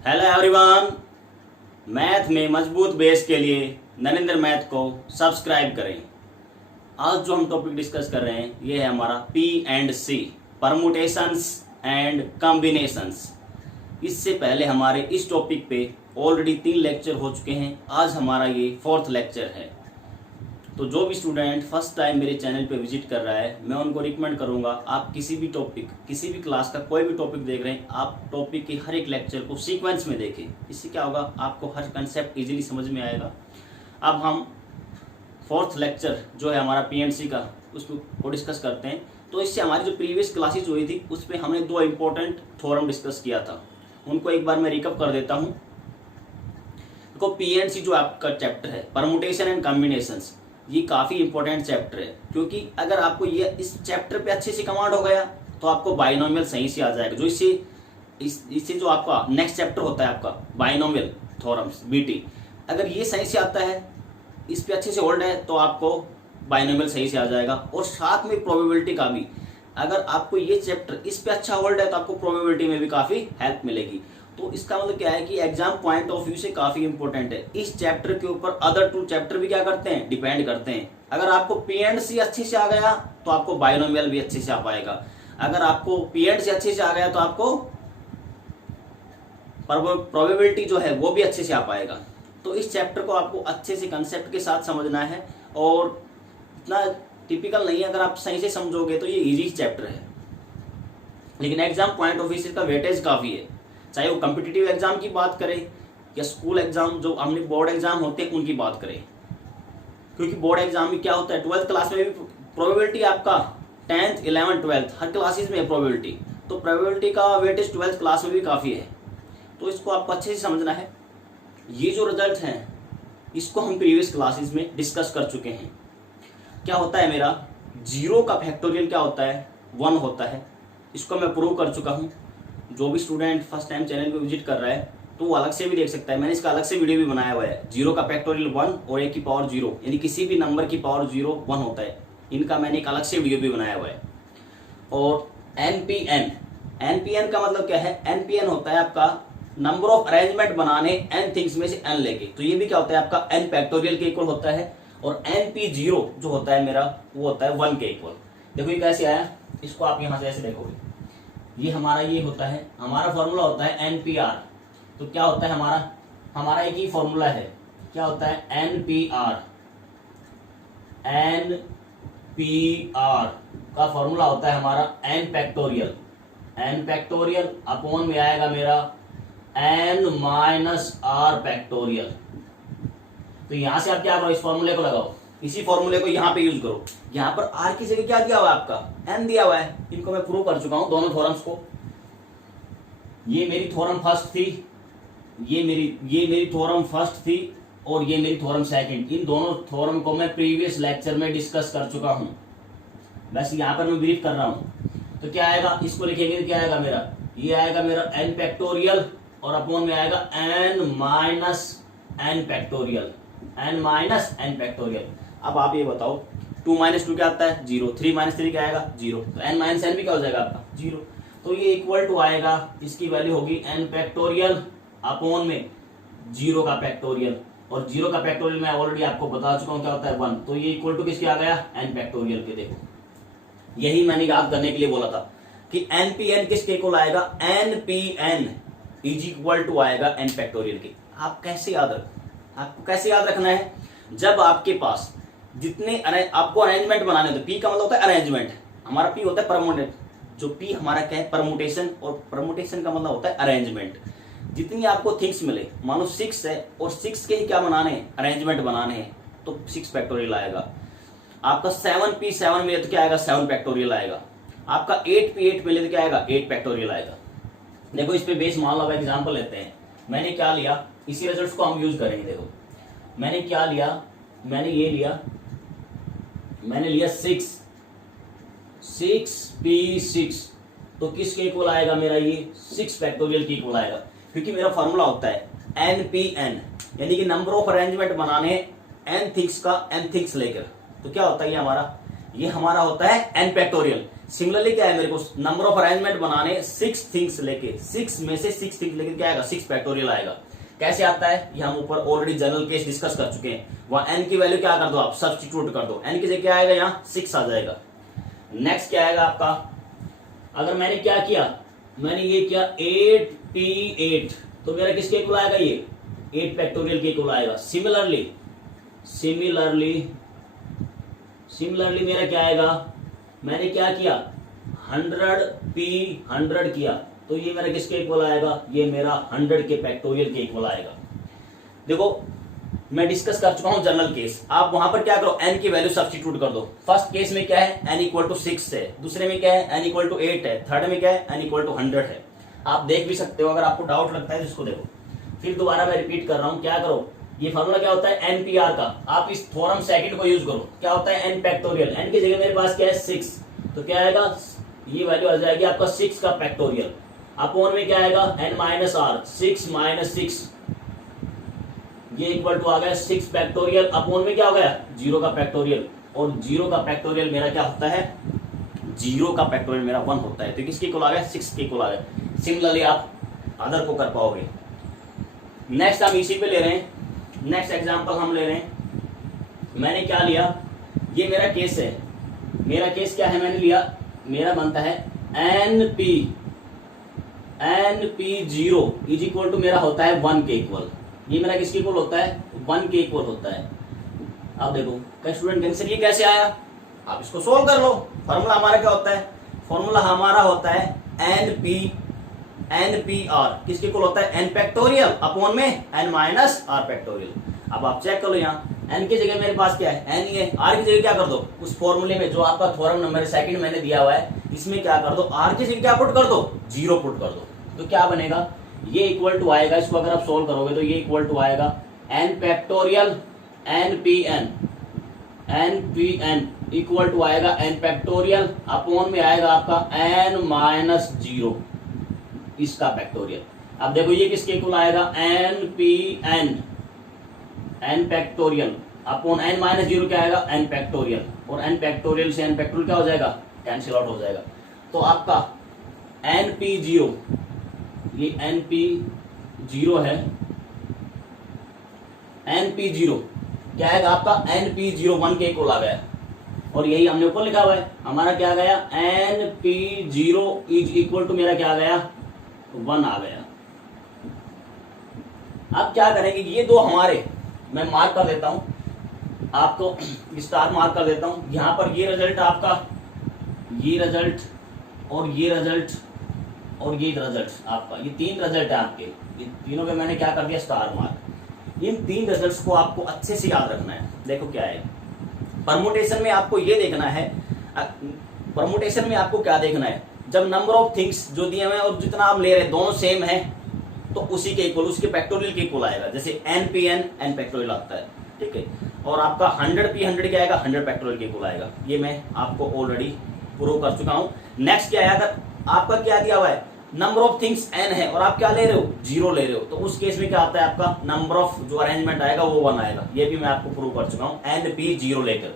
Hello everyone. Math में मजबूत base के लिए नरेंद्र मैथ को सब्सक्राइब करें। आज जो हम टॉपिक डिस्कस कर रहे हैं ये है हमारा P and C, permutations and combinations. इससे पहले हमारे इस टॉपिक पे ऑलरेडी 3 लेक्चर हो चुके हैं। आज हमारा ये 4th लेक्चर है। तो जो भी स्टूडेंट फर्स्ट टाइम मेरे चैनल पे विजिट कर रहा है, मैं उनको रिकमेंड करूंगा आप किसी भी टॉपिक, किसी भी क्लास का कोई भी टॉपिक देख रहे हैं, आप टॉपिक के हर एक लेक्चर को सीक्वेंस में देखें। इससे क्या होगा, आपको हर कंसेप्ट इजीली समझ में आएगा। अब हम 4th लेक्चर जो है हमारा पीएनसी का, उसको डिस्कस करते हैं। तो इससे हमारी जो प्रीवियस क्लासेज हुई थी उस पर हमने 2 इंपॉर्टेंट थ्योरम डिस्कस किया था, उनको एक बार मैं रिकअप कर देता हूँ। देखो, पीएनसी जो आपका चैप्टर है परमुटेशन एंड कॉम्बिनेशंस, ये काफ़ी इंपॉर्टेंट चैप्टर है, क्योंकि अगर आपको ये इस चैप्टर पे अच्छे से कमांड हो गया तो आपको बाइनोमियल सही से आ जाएगा। जो इससे जो आपका नेक्स्ट चैप्टर होता है आपका बाइनोमियल थ्योरम्स बीटी, अगर ये सही से आता है, इस पे अच्छे से होल्ड है, तो आपको बाइनोमियल सही से आ जाएगा। और साथ में प्रोबेबिलिटी का भी, अगर आपको ये चैप्टर इस पे अच्छा होल्ड है तो आपको प्रोबेबिलिटी में भी काफ़ी हेल्प मिलेगी। तो इसका मतलब क्या है कि एग्जाम पॉइंट ऑफ व्यू से काफी इंपॉर्टेंट है। इस चैप्टर के ऊपर अदर 2 चैप्टर भी क्या करते हैं, डिपेंड करते हैं। अगर आपको पी एंड सी अच्छे से आ गया तो आपको बाइनोमियल भी अच्छे से आ पाएगा। अगर आपको पी एंड सी अच्छे से आ गया तो आपको प्रोबेबिलिटी जो है वो भी अच्छे से आ पाएगा। तो इस चैप्टर को आपको अच्छे से कंसेप्ट के साथ समझना है, और इतना टिपिकल नहीं है। अगर आप सही से समझोगे तो ये इजी चैप्टर है, लेकिन एग्जाम पॉइंट ऑफ व्यू से इसका वेटेज काफी है। चाहे वो कॉम्पिटिटिव एग्जाम की बात करें या स्कूल एग्जाम, जो हमने बोर्ड एग्जाम होते हैं उनकी बात करें। क्योंकि बोर्ड एग्जाम में क्या होता है, 12th क्लास में भी प्रोबेबिलिटी आपका 10th 11th 12th हर क्लासेस में है प्रोबेबिलिटी, तो प्रोबेबिलिटी का वेटेज 12th क्लास में भी काफ़ी है। तो इसको आपको अच्छे से समझना है। ये जो रिजल्ट हैं इसको हम प्रीवियस क्लासेस में डिस्कस कर चुके हैं। क्या होता है मेरा 0 का फैक्टोरियल क्या होता है, 1 होता है। इसको मैं प्रूव कर चुका हूँ। जो भी स्टूडेंट फर्स्ट टाइम चैनल पे विजिट कर रहा है तो वो अलग से भी देख सकता है। मैंने इसका अलग से वीडियो भी बनाया हुआ है। 0 का फैक्टोरियल 1 और 1 की पावर 0, यानी किसी भी नंबर की पावर 0 1 होता है। इनका मैंने एक अलग से वीडियो भी बनाया हुआ है। और एनपीएन का मतलब क्या है, एनपीएन होता है आपका नंबर ऑफ अरेंजमेंट बनाने n थिंग्स में से n लेके। तो ये भी क्या होता है आपका n फैक्टोरियल के इक्वल होता है। और np0 जो होता है मेरा वो होता है 1 के इक्वल। देखो ये कैसे आया, इसको आप यहाँ से ऐसे देखोगे, ये हमारा ये होता है, हमारा फॉर्मूला होता है NPR। तो क्या होता है हमारा एक ही फॉर्मूला है, क्या होता है NPR का फॉर्मूला होता है हमारा n फैक्टोरियल अपॉन में आएगा मेरा n माइनस r फैक्टोरियल। तो यहां से आप क्या करो, इस फॉर्मूले को लगाओ, इसी फॉर्मूले को यहाँ पे यूज करो। यहाँ पर r की जगह क्या दिया हुआ है आपका, n दिया हुआ है। इनको मैं प्रूव कर चुका हूं दोनों थ्योरम्स को। ये मेरी थ्योरम फर्स्ट थी, ये मेरी थ्योरम फर्स्ट थी, और ये मेरी थ्योरम सेकंड। इन दोनों थ्योरम को मैं प्रीवियस लेक्चर में डिस्कस कर चुका हूं, बस यहाँ पर मैं ब्रीफ कर रहा हूं। तो क्या आएगा, इसको लिखेंगे तो क्या आएगा मेरा, ये आएगा मेरा n फैक्टोरियल और अपॉन में आएगा n माइनस n फैक्टोरियल। अब आप ये बताओ 2 - 2 क्या आता है, 0। 3 - 3 क्या आएगा, 0। तो n - n भी क्या हो जाएगा आपका, 0। तो ये इक्वल टू आएगा, इसकी वैल्यू होगी n फैक्टोरियल अपॉन में 0 का फैक्टोरियल। और 0 का फैक्टोरियल मैं ऑलरेडी आपको बता चुका हूँ क्या होता है, 1। तो ये इक्वल टू किसके आ गया, n फैक्टोरियल के। देखो यही मैंने याद करने के लिए बोला था कि npn किसके इक्वल आएगा, npn इज इक्वल टू आएगा n फैक्टोरियल के। आप कैसे आपको कैसे याद रखना है, जब आपके पास जितने आपको अरेंजमेंट बनाने होते, पी का मतलब होता है अरेंजमेंट, हमारा पी होता है परमुटेट। जो पी हमारा क्या है, परमुटेशन, और परमुटेशन का मतलब होता है अरेंजमेंट। जितनी आपको थिंग्स मिले, मानो 6 है और 6 के ही क्या बनाने हैं, अरेंजमेंट बनाने हैं, तो 6 फैक्टोरियल आएगा। आपका 7p7 मिले तो क्या आएगा, 7 फैक्टोरियल आएगा। आपका 8p8 मिले तो क्या आएगा, 8 फैक्टोरियल आएगा। देखो इस पे बेस मान लो, एग्जाम्पल लेते हैं। मैंने क्या लिया, इसी रिजल्ट को हम यूज करेंगे। देखो मैंने क्या लिया, मैंने लिया 6p6, तो किसके इक्वल आएगा मेरा, ये 6 फैक्टोरियल के इक्वल आएगा। क्योंकि मेरा फॉर्मूला होता है npn, यानी कि नंबर ऑफ अरेंजमेंट बनाने n थिंग्स का n थिंग्स लेकर। तो क्या होता है ये हमारा ये हमारा होता है n फैक्टोरियल। सिमिलरली क्या है, मेरे को नंबर ऑफ अरेंजमेंट बनाने 6 थिंग्स लेके, 6 में से 6 थिंग्स लेके क्या आएगा, 6 फैक्टोरियल आएगा। कैसे आता है, ये हम ऊपर ऑलरेडी जनरल केस डिस्कस कर चुके हैं। वहां n की वैल्यू क्या कर दो आप, सब्स्टिट्यूट कर दो, n की जगह क्या आएगा, यहाँ 6 आ जाएगा। नेक्स्ट क्या आएगा आपका, अगर मैंने क्या किया, मैंने ये किया 8p8, तो मेरा किसके इक्वल आएगा, ये 8 फैक्टोरियल के इक्वल आएगा। सिमिलरली मेरा क्या आएगा, मैंने क्या किया 100p100 किया, तो ये मेरा किसके इक्वल आएगा, ये मेरा 100 के फैक्टोरियल के इक्वल आएगा। देखो मैं डिस्कस कर चुका हूं जनरल केस, आप वहां पर क्या करो, n की वैल्यू सब्स्टिट्यूट कर दो। फर्स्ट केस में क्या है, n इक्वल टू 6 है, दूसरे में क्या है, n इक्वल टू 8 है, थर्ड में क्या है, n इक्वल टू 100 है। आप देख भी सकते हो, अगर आपको डाउट लगता है जिसको देखो। फिर दोबारा मैं रिपीट कर रहा हूं, क्या करो, ये फॉर्मूला क्या होता है NPR का, आप इस थ्योरम सेकंड को यूज करो। क्या होता है n फैक्टोरियल, n की जगह मेरे पास क्या है 6, तो क्या आएगा, ये वैल्यू आ जाएगी आपका 6 का फैक्टोरियल। अपॉन में क्या आएगा n माइनस आर, 6 माइनस 6, ये इक्वल टू आ गया 6 फैक्टोरियल। अपॉन में क्या हो गया 0 का फैक्टोरियल, और 0 का फैक्टोरियल मेरा क्या होता है, 0 का फैक्टोरियल मेरा 1 होता है, तो किसके इक्वल आ गया, 6 के इक्वल आ गया। सिमिलरली आप अदर को कर पाओगे। नेक्स्ट हम इसी पे ले रहे हैं, नेक्स्ट एग्जांपल हम ले रहे हैं। मैंने क्या लिया, ये मेरा केस है, मेरा केस क्या है, मैंने लिया, मेरा बनता है np0 इज इक्वल टू मेरा होता है 1 के इक्वल। ये मेरा किसके इक्वल होता है, 1 के इक्वल होता है। अब देखो कई स्टूडेंट कैंसर ये कैसे आया, आप इसको सोल्व कर लो। फॉर्मूला हमारा क्या होता है, फॉर्मूला हमारा होता है NPR, किसके इक्वल होता है, n फैक्टोरियल अपॉन में n माइनस r फैक्टोरियल। अब आप चेक कर लो, यहाँ n की जगह मेरे पास क्या है, n ही है, r की जगह क्या कर दो, उस फॉर्मूले में जो आपका थ्योरम नंबर सेकंड मैंने दिया हुआ है, इसमें क्या कर दो, r की जगह क्या पुट कर दो, 0 पुट कर दो। तो क्या बनेगा, ये इक्वल टू आएगा, इसको अगर आप सोल्व करोगे तो ये इक्वल टू आएगा n factorial npn equal to आएगा n फैक्टोरियल अपॉन में आएगा आपका n माइनस 0 इसका फैक्टोरियल। अब देखो ये किसके इक्वल आएगा, npn n factorial upon n minus 0 क्या आएगा, n फैक्टोरियल, और n फैक्टोरियल से n फैक्टोरियल क्या हो जाएगा, कैंसिल आउट हो जाएगा। तो आपका np0, ये np0 है, np0 क्या आएगा आपका, np0 1 के इक्वल आ गया, और यही हमने ऊपर लिखा हुआ है, हमारा क्या गया, np0 इज इक्वल टू मेरा क्या गया, 1 आ गया। अब क्या करेंगे, ये दो हमारे, मैं मार्क कर देता हूं, आपको स्टार मार्क कर देता हूं। यहां पर ये रिजल्ट आपका, ये रिजल्ट और ये रिजल्ट और ये रिजल्ट आपका, ये 3 रिजल्ट है आपके, ये तीनों पे मैंने क्या कर दिया, स्टार मार्क। इन 3 रिजल्ट्स को आपको अच्छे से याद रखना है। देखो क्या है, परमुटेशन में आपको ये देखना है, परमुटेशन में आपको क्या देखना है, जब नंबर ऑफ थिंग्स जो दिए हुए हैं और जितना आप ले रहे हैं दोनों सेम है, तो उसी के इक्वल, उसके फैक्टोरियल के इक्वल आएगा। जैसे npn n फैक्टोरियल आता है, ठीक है, और आपका 100p100 क्या आएगा, 100 फैक्टोरियल के इक्वल आएगा। ये मैं आपको ऑलरेडी प्रूव कर चुका हूं। नेक्स्ट क्या आया, आपका क्या दिया हुआ है, नंबर ऑफ थिंग्स n है और आप क्या ले रहे हो, 0 ले रहे हो, तो उस केस में क्या आता है, आपका नंबर ऑफ जो अरेंजमेंट आएगा वो 1 आएगा। ये भी मैं आपको प्रूव कर चुका हूँ, np0 लेकर,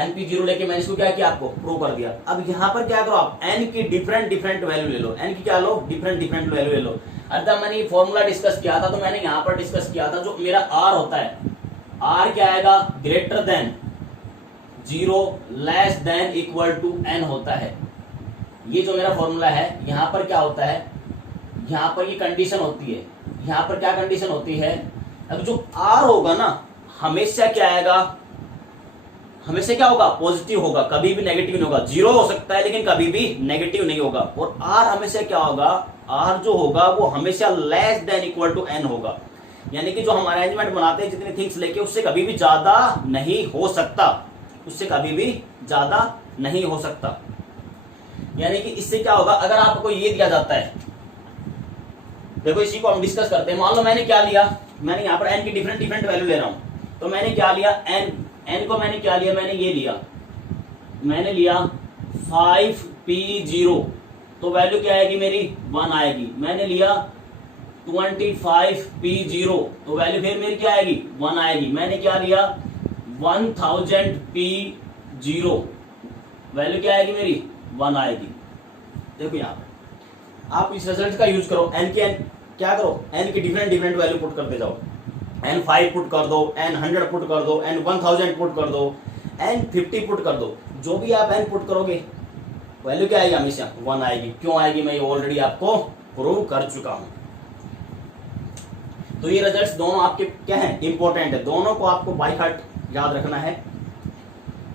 np0 लेके मैंने इसको क्या किया, आपको प्रूव कर दिया। अब यहाँ पर क्या करो, आप n की डिफरेंट वैल्यू ले लो, n की क्या लो, डिफरेंट वैल्यू ले लो। अर्थात मैंने ये फॉर्मूला डिस्कस किया था, तो मैंने यहाँ पर डिस्कस किया था, जो मेरा r होता है, r क्या आएगा, greater than 0 less than equal to n होता है। ये जो मेरा फॉर्मूला है, यहाँ पर क्या होता है, यहाँ पर ये कंडीशन होती है, यहाँ पर क्या कंडीशन होती है, अब जो r होगा ना, हमेशा क्या आएगा, हमेशा क्या होगा, पॉजिटिव होगा, कभी भी नेगेटिव नहीं होगा। 0 हो सकता है लेकिन कभी भी नेगेटिव नहीं होगा। और r हमेशा क्या होगा, r जो होगा वो हमेशा less than equal to n होगा, यानी कि जो हम अरेंजमेंट बनाते हैं जितने थिंग्स लेके, उससे कभी भी ज्यादा नहीं हो सकता, उससे कभी भी ज्यादा नहीं हो सकता। यानी कि इससे क्या होगा, अगर आपको ये दिया जाता है, देखो इसी को हम डिस्कस करते हैं। मान लो मैंने क्या लिया, मैंने यहाँ पर n की डिफरेंट वैल्यू ले रहा हूं, तो मैंने क्या लिया, n को मैंने क्या लिया, मैंने ये लिया, मैंने लिया 5p0, तो वैल्यू क्या आएगी मेरी, 1 आएगी। मैंने लिया 25p0, तो वैल्यू फिर मेरी क्या आएगी, 1 आएगी। मैंने क्या लिया 1000p0, वैल्यू क्या आएगी मेरी 1 आएगी। देखो यहाँ पे आप इस रिजल्ट का यूज करो, n के n क्या करो, n की डिफरेंट डिफरेंट वैल्यू पुट करते जाओ। n 5 पुट कर दो, n 100 पुट कर दो, n 1000 पुट कर दो, n 50 पुट कर दो। जो भी आप n पुट करोगे वैल्यू क्या आएगी, हमेशा 1 आएगी। क्यों आएगी, मैं ये ऑलरेडी आपको प्रूव कर चुका हूं। तो ये रिजल्ट्स दोनों आपके क्या है, इंपॉर्टेंट है, दोनों को आपको बाय हार्ट याद रखना है।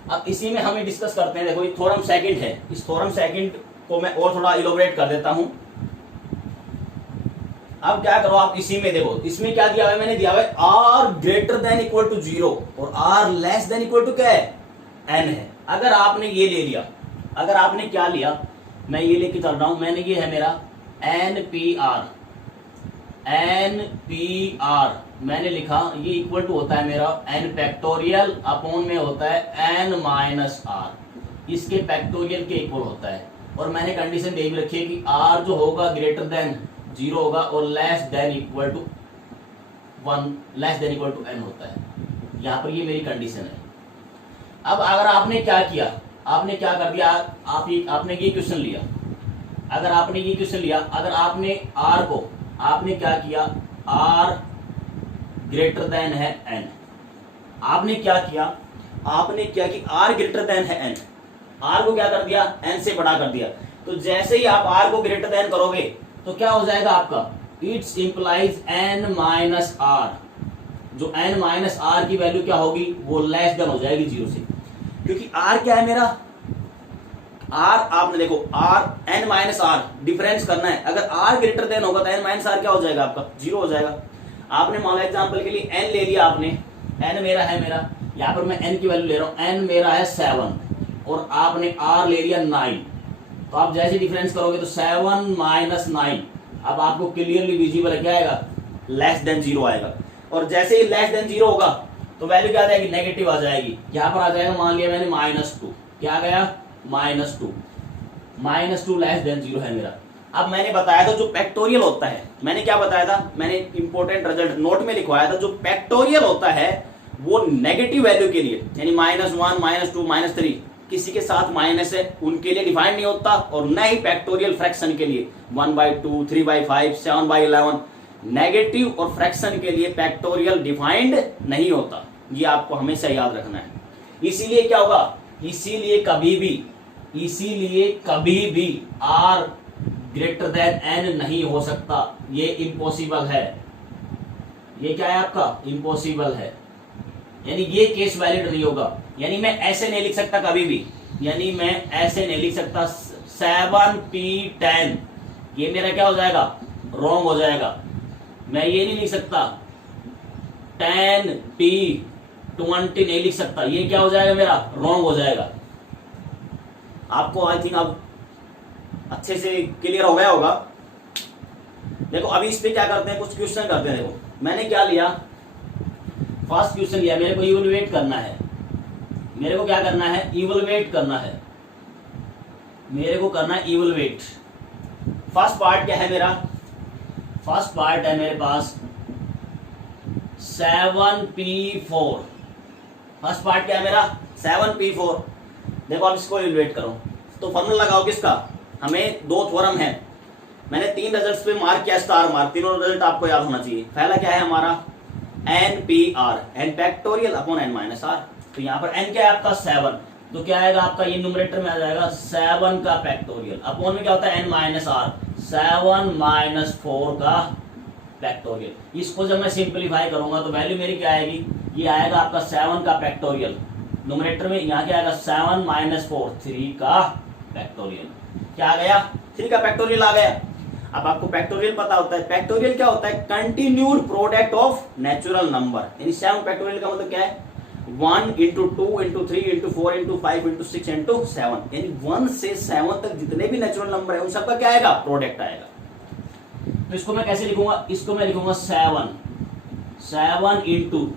अब इसी में हम डिस्कस करते हैं। देखो ये थ्योरम सेकंड है, इस थ्योरम सेकंड को मैं और थोड़ा इलोबरेट कर देता हूं। अब क्या करो आप इसी में देखो, इसमें क्या दिया हुआ है, मैंने दिया हुआ है r greater than equal to 0 और r less than equal to क्या है, n है। अगर आपने ये ले लिया, अगर आपने क्या लिया, मैं ये लेके चल रहा हूं, मैंने ये है मेरा NPR मैंने लिखा, ये इक्वल टू होता है मेरा n फैक्टोरियल अपॉन में होता है n माइनस r, इसके फैक्टोरियल के इक्वल होता है। और मैंने कंडीशन दे भी रखी है कि r जो होगा ग्रेटर देन 0 होगा और less than equal to 1, less than equal to n होता है। यहाँ पर ये मेरी कंडीशन है। अब अगर आपने क्या किया, आपने क्या कर दिया, आपने ये क्वेश्चन लिया, अगर आपने ये क्वेश्चन लिया, अगर आपने r को आपने क्या किया, r ग्रेटर देन है n, आपने क्या किया, आपने क्या कि r ग्रेटर देन है n, r को क्या कर दिया, n से बड़ा कर दिया। तो जैसे ही आप r को ग्रेटर देन करोगे तो क्या हो जाएगा आपका, it's implies n minus r, जो n माइनस r की वैल्यू क्या होगी, वो लेस देन हो जाएगी 0 से। क्योंकि r क्या है मेरा, r आपने देखो r n minus r difference करना है। अगर r ग्रेटर देन होगा तो n माइनस r क्या हो जाएगा आपका, 0 हो जाएगा। आपने मान लो एग्जांपल के लिए n ले लिया आपने, n मेरा है मेरा, यहाँ पर मैं n की वैल्यू ले रहा हूँ, n मेरा है 7 और आपने r ले लिया 9। तो आप जैसे डिफरेंस करोगे तो 7 माइनस 9, अब आपको क्लियरली विजिबल क्या आएगा, लेस देन 0 आएगा। और जैसे ही लेस देन 0 होगा तो वैल्यू क्या आ जाएगी, नेगेटिव आ जाएगी। यहाँ पर आ जाएगा, मान लिया मैंने -2, क्या आ गया, -2 लेस देन 0 है मेरा। अब मैंने बताया था जो फैक्टोरियल होता है, मैंने क्या बताया था, मैंने इंपॉर्टेंट रिजल्ट नोट में लिखवाया था, जो फैक्टोरियल होता है वो नेगेटिव वैल्यू के लिए, यानी -1 -2 -3 किसी के साथ माइनस है उनके लिए डिफाइंड नहीं होता, और न ही फैक्टोरियल फ्रैक्शन के लिए 1/2 3/5 7/11 नेगेटिव और फ्रैक्शन के लिए फैक्टोरियल डिफाइंड नहीं होता। ये आपको हमेशा याद रखना है। इसीलिए क्या होगा, इसीलिए कभी भी r ग्रेटर देन n नहीं हो सकता, ये इम्पॉसिबल है। ये क्या है आपका, इम्पॉसिबल है, यानी ये केस वैलिड नहीं होगा। यानी मैं ऐसे नहीं लिख सकता कभी भी, यानी मैं ऐसे नहीं लिख सकता 7p10, ये मेरा क्या हो जाएगा, रॉन्ग हो जाएगा। मैं ये नहीं लिख सकता 10p20 नहीं लिख सकता, ये क्या हो जाएगा मेरा, रॉन्ग हो जाएगा। आपको आई थिंक अब अच्छे से क्लियर हो गया होगा। देखो अभी इस पे क्या करते हैं, कुछ क्वेश्चन करते हैं। देखो मैंने क्या लिया, फर्स्ट क्वेश्चन लिया, मेरे को इवैल्यूएट करना है, मेरे को क्या करना है, इवैल्यूएट करना है, मेरे को करना है इवैल्यूएट। फर्स्ट पार्ट क्या है मेरा, फर्स्ट पार्ट है मेरे पास 7p4, फर्स्ट पार्ट क्या है मेरा 7p4। देखो अब इसको इवैल्यूएट करो तो फॉर्मूला लगाओ किसका, हमें दो थ्योरम है, मैंने 3 रिजल्ट्स पे मार्क किया, स्टार मार्क, तीनों रिजल्ट आपको याद होना चाहिए। पहला क्या है हमारा NPR, n factorial upon n minus r। तो यहाँ पर n क्या है आपका 7, तो क्या आएगा आपका, ये न्यूमरेटर में आ जाएगा 7 का फैक्टोरियल, अपॉन में क्या होता है n माइनस r, 7 माइनस 4 का फैक्टोरियल। इसको जब मैं सिंपलीफाई करूंगा तो वैल्यू मेरी क्या आएगी, ये आएगा आपका 7 का फैक्टोरियल न्यूमरेटर में, यहाँ क्या आएगा 7 माइनस 4 3 का फैक्टोरियल। क्या आ गया, 3 का फैक्टोरियल आ गया। अब आपको फैक्टोरियल पता होता है, फैक्टोरियल क्या होता है, continued product of natural number. यानी 7 फैक्टोरियल का मतलब क्या है, 1 × 2 × 3 × 4 × 5 × 6 × 7, यानी 1 से 7 तक जितने भी नेचुरल नंबर है उन सबका क्या आएगा, प्रोडक्ट आएगा। तो इसको मैं कैसे लिखूंगा, इसको मैं लिखूंगा 7 ×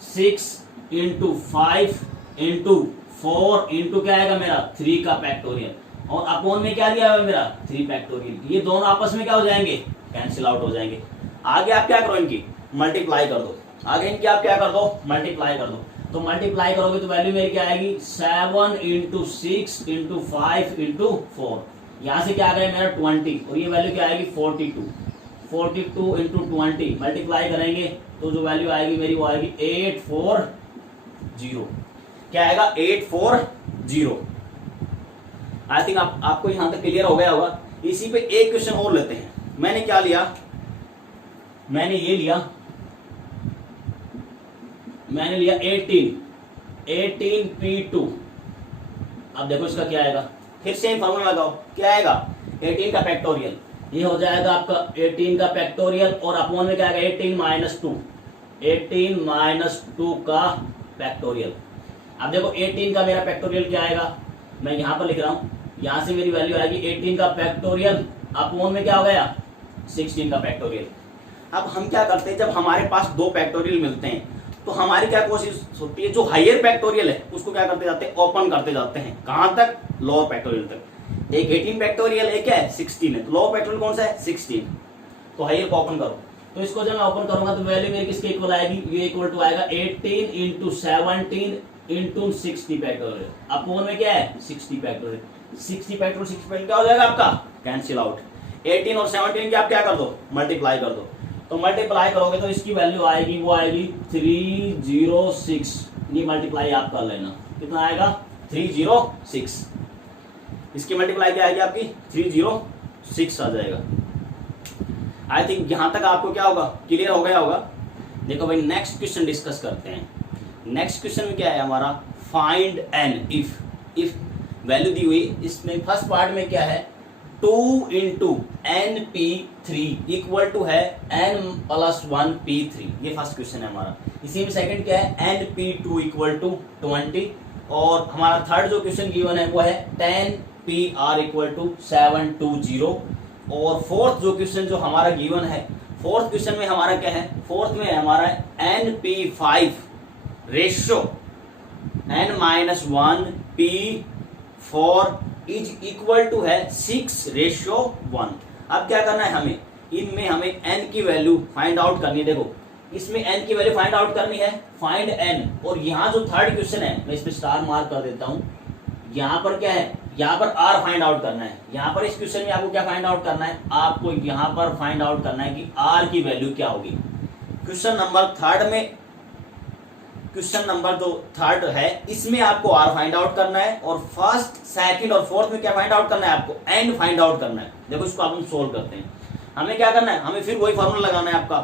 6 × 5 × 4 × क्या आएगा मेरा 3 का फैक्टोरियल, और अपॉन में क्या दिया है मेरा 3 फैक्टोरियल। ये दोनों आपस में क्या हो जाएंगे, कैंसिल आउट हो जाएंगे। आगे आप क्या करो, इनकी मल्टीप्लाई कर दो, आगे इनकी आप क्या कर दो, मल्टीप्लाई कर दो। तो मल्टीप्लाई करोगे तो वैल्यू मेरी क्या आएगी 7 इंटू 6 इंटू 5 इंटू 4। यहां से क्या आ गया मेरा 20 और ये वैल्यू क्या आएगी 42 इंटू 20 मल्टीप्लाई करेंगे तो जो वैल्यू आएगी मेरी वो आएगी 840। क्या आएगा 840। आई थिंक आपको यहां तक क्लियर हो गया होगा। इसी पे एक क्वेश्चन और लेते हैं। मैंने क्या लिया, मैंने ये लिया, मैंने लिया 18P2। अब देखो इसका क्या आएगा, फिर सेम फॉर्मूला लगाओ, क्या आएगा 18 का फैक्टोरियल, ये हो जाएगा आपका 18 का फैक्टोरियल और अपॉन में क्या आएगा 18 माइनस 2 का फैक्टोरियल। अब देखो 18 का मेरा फैक्टोरियल क्या आएगा, मैं यहां पर लिख रहा हूं, यहां से मेरी वैल्यू आएगी 18 का फैक्टोरियल अपॉन में क्या हो गया 16 का फैक्टोरियल। अब हम क्या करते हैं, जब हमारे पास दो फैक्टोरियल मिलते हैं तो हमारी क्या कोशिश होती है, जो हायर फैक्टोरियल है उसको क्या करते जाते हैं, ओपन करते जाते हैं। कहां तक, लोअर फैक्टोरियल तक। एक 18 फैक्टोरियल है, क्या है 16 है, तो लोअर फैक्टोरियल कौन सा है 16, तो हायर को ओपन करो। तो इसको जब मैं ओपन करूंगा तो वैल्यू मेरी किसके इक्वल आएगी, ये इक्वल टू आएगा 18 इंटू 17 इंटू 60 फैक्टोरियल अपॉन में क्या है 60 फैक्टोरियल। 60 फैक्टोरियल क्या हो जाएगा आपका, कैंसिल आउट। 18 और 17 की आप क्या कर दो, मल्टीप्लाई कर दो। तो मल्टीप्लाई करोगे तो इसकी वैल्यू आएगी, वो आएगी 306। ये मल्टीप्लाई आप कर लेना, कितना आएगा 306। इसकी मल्टीप्लाई क्या आएगी आपकी 306 आ जाएगा। आई थिंक यहां तक आपको क्या होगा, क्लियर हो गया होगा। देखो भाई नेक्स्ट क्वेश्चन डिस्कस करते हैं। नेक्स्ट क्वेश्चन में क्या है हमारा, फाइंड एन इफ वैल्यू दी हुई। इसमें फर्स्ट पार्ट में क्या है 2 इंटू NP3 इक्वल टू है N+1P3। ये फर्स्ट क्वेश्चन है हमारा। इसी में सेकंड क्या है NP2 इक्वल टू 20 और हमारा थर्ड जो क्वेश्चन गिवन है वो है 10PR इक्वल टू 720 और फोर्थ जो क्वेश्चन जो हमारा गिवन है, फोर्थ क्वेश्चन में हमारा क्या है, फोर्थ में हमारा NP5 ratio N-1P4 is equal to है 6:1। अब क्या करना है हमें, इनमें हमें n की वैल्यू फाइंड आउट करनी है। देखो इसमें n की वैल्यू फाइंड आउट करनी है, फाइंड n। और यहाँ जो थर्ड क्वेश्चन है मैं इस पे स्टार मार्क कर देता हूँ। यहाँ पर क्या है, यहाँ पर r फाइंड आउट करना है। यहाँ पर इस क्वेश्चन में आपको क्या फाइंड आउट करना है, आपको यहाँ पर फाइंड आउट करना है कि r की वैल्यू क्या होगी। क्वेश्चन नंबर थर्ड में, क्वेश्चन नंबर जो थर्ड है इसमें आपको r फाइंड आउट करना है और फर्स्ट सेकंड और फोर्थ में क्या फाइंड आउट करना है, आपको n फाइंड आउट करना है। देखो इसको आप हम सोल्व करते हैं। हमें क्या करना है, हमें फिर वही फॉर्मूला लगाना है। आपका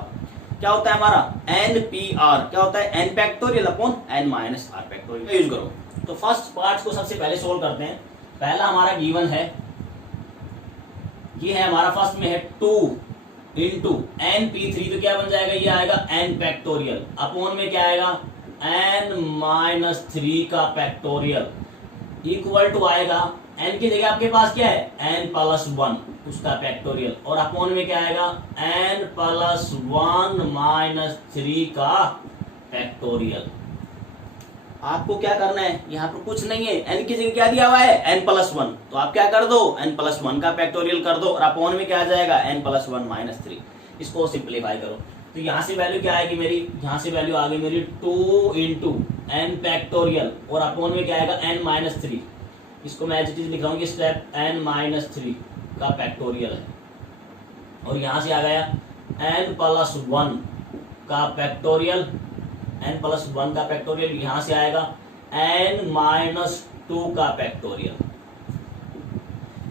क्या होता है हमारा NPR, क्या होता है n factorial upon n minus r factorial use करो। तो फर्स्ट पार्ट को सबसे पहले सोल्व करते हैं। पहला हमारा गिवन है, ये है हमारा फर्स्ट में है 2 इंटू NP3, तो क्या बन जाएगा, ये आएगा n फैक्टोरियल अपॉन में क्या आएगा n-3 का फैक्टोरियल इक्वल टू आएगा n की जगह आपके पास क्या है n+1 उसका फैक्टोरियल और अपॉन में क्या आएगा n+1-3 का फैक्टोरियल। आपको क्या करना है, यहाँ पर कुछ नहीं है, n की जगह क्या दिया हुआ है n+1, तो आप क्या कर दो n+1 का फैक्टोरियल कर दो और अपॉन में क्या आ जाएगा n+1-3। इसको सिंप्लीफाई करो तो यहाँ से वैल्यू क्या आएगी मेरी, यहाँ से वैल्यू आ गई मेरी 2 इंटू n फैक्टोरियल और अपॉन में क्या आएगा n-3। इसको मैं एज इट इज लिख रहा हूँ, स्टेप n-3 का फैक्टोरियल है और यहाँ से आ गया n+1 का फैक्टोरियल, n+1 का फैक्टोरियल यहाँ से आएगा n-2 का फैक्टोरियल।